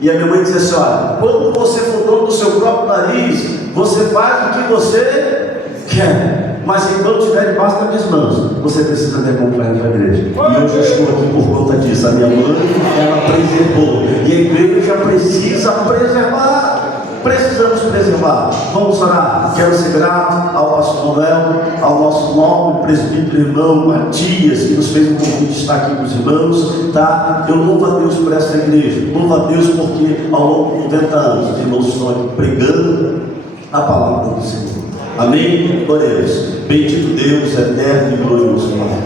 E a minha mãe dizia assim: olha, quando você for dono do seu próprio nariz, você faz o que você quer, mas enquanto estiver debaixo das minhas mãos, você precisa ter complexo da igreja. E hoje eu estou aqui por conta disso. A minha mãe, ela preservou, e a igreja precisa preservar. Precisamos preservar. Vamos orar. Quero ser grato ao pastor Manuel, ao nosso nobre presbítero irmão Matias, que nos fez um convite de estar aqui com os irmãos, tá? Eu louvo a Deus por essa igreja, louvo a Deus porque ao longo de 90 anos os irmãos estão aqui pregando a palavra do Senhor. Amém? Oremos. Bendito Deus, eterno e glorioso Pai.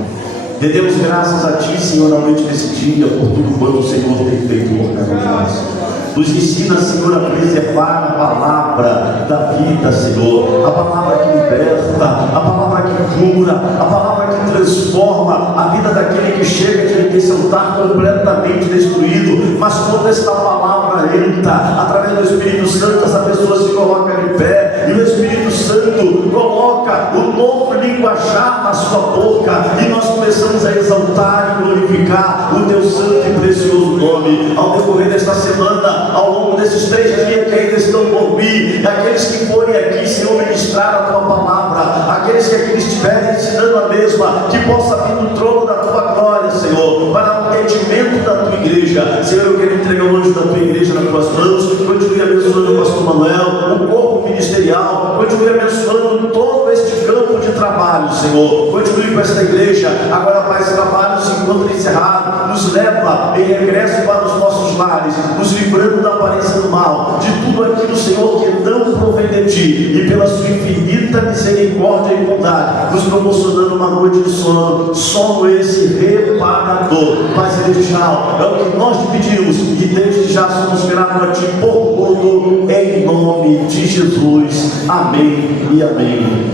Rendemos graças a Ti, Senhor, na noite desse dia, por tudo quanto o Senhor tem feito por cada um de nós. Nos ensina, Senhor, a preservar a palavra da vida, Senhor. A palavra que liberta, a palavra que cura, a palavra que transforma a vida daquele que chega diante desse altar completamente destruído. Mas quando esta palavra entra, através do Espírito Santo, essa pessoa se coloca de pé, e o Espírito Santo coloca o novo linguajar na sua boca, e nós começamos a exaltar e glorificar o Teu santo e precioso nome. Ao decorrer desta semana, ao longo desses 3 dias que ainda estão por vir, aqueles que forem aqui, Senhor, ministrar a Tua palavra, aqueles que aqui estiverem ensinando a mesma, que possa vir do trono da Tua glória, Senhor, para o entendimento da Tua igreja. Senhor, eu quero entregar o anjo da Tua igreja nas Tuas mãos. Continue abençoando o pastor Manuel, o corpo ministerial, continue abençoando todo este campo de trabalho, Senhor. Continue com esta igreja, agora mais trabalho se encontra encerrado, nos leva em regresso para os nossos lares, nos livrando da aparência do mal, de tudo aquilo, Senhor, que não provém de Ti, e pela Sua infinita misericórdia e bondade, nos proporcionando uma noite de sono esse reparador. Pai celestial, é o que nós te pedimos, e desde já somos gratos a Ti por tudo, em nome de Jesus. Amém e amém.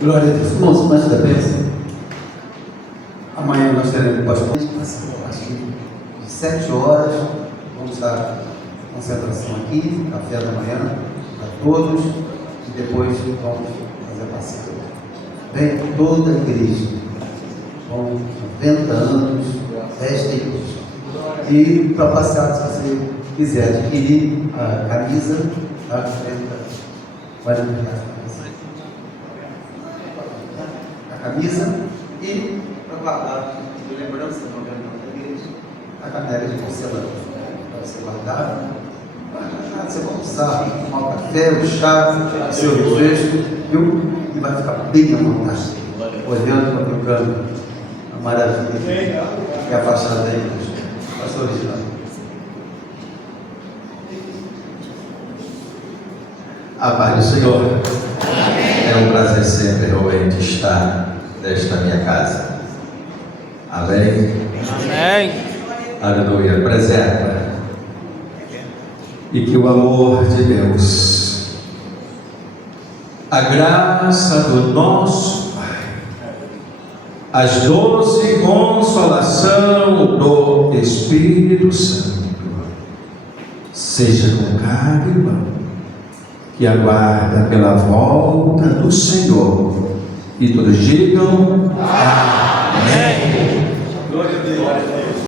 Glória a Deus. Irmãos, antes da bênção, amanhã nós teremos pastor a partir de 7 horas. Vamos estar concentração aqui, café da manhã para todos, e depois vamos fazer a passeio. Vem toda a igreja, com 90 anos, esta igreja. E para passear, se você quiser adquirir a camisa, tá? Vai no mercado. A camisa e para guardar de lembrança da igreja, a caneca de porcelana para você guardar. Você vai usar, tomar o café, o chá, o seu refresco, e vai ficar bem à vontade, olhando para o câmbio, a maravilha que é a fachada da igreja. Pastor original. A paz do Senhor. É um prazer sempre realmente estar nesta minha casa. Amém? Amém. Aleluia. Preserva. E que o amor de Deus, a graça do nosso Pai, as doce consolação do Espírito Santo, seja com cada irmão que aguarda pela volta do Senhor, e todos digam amém.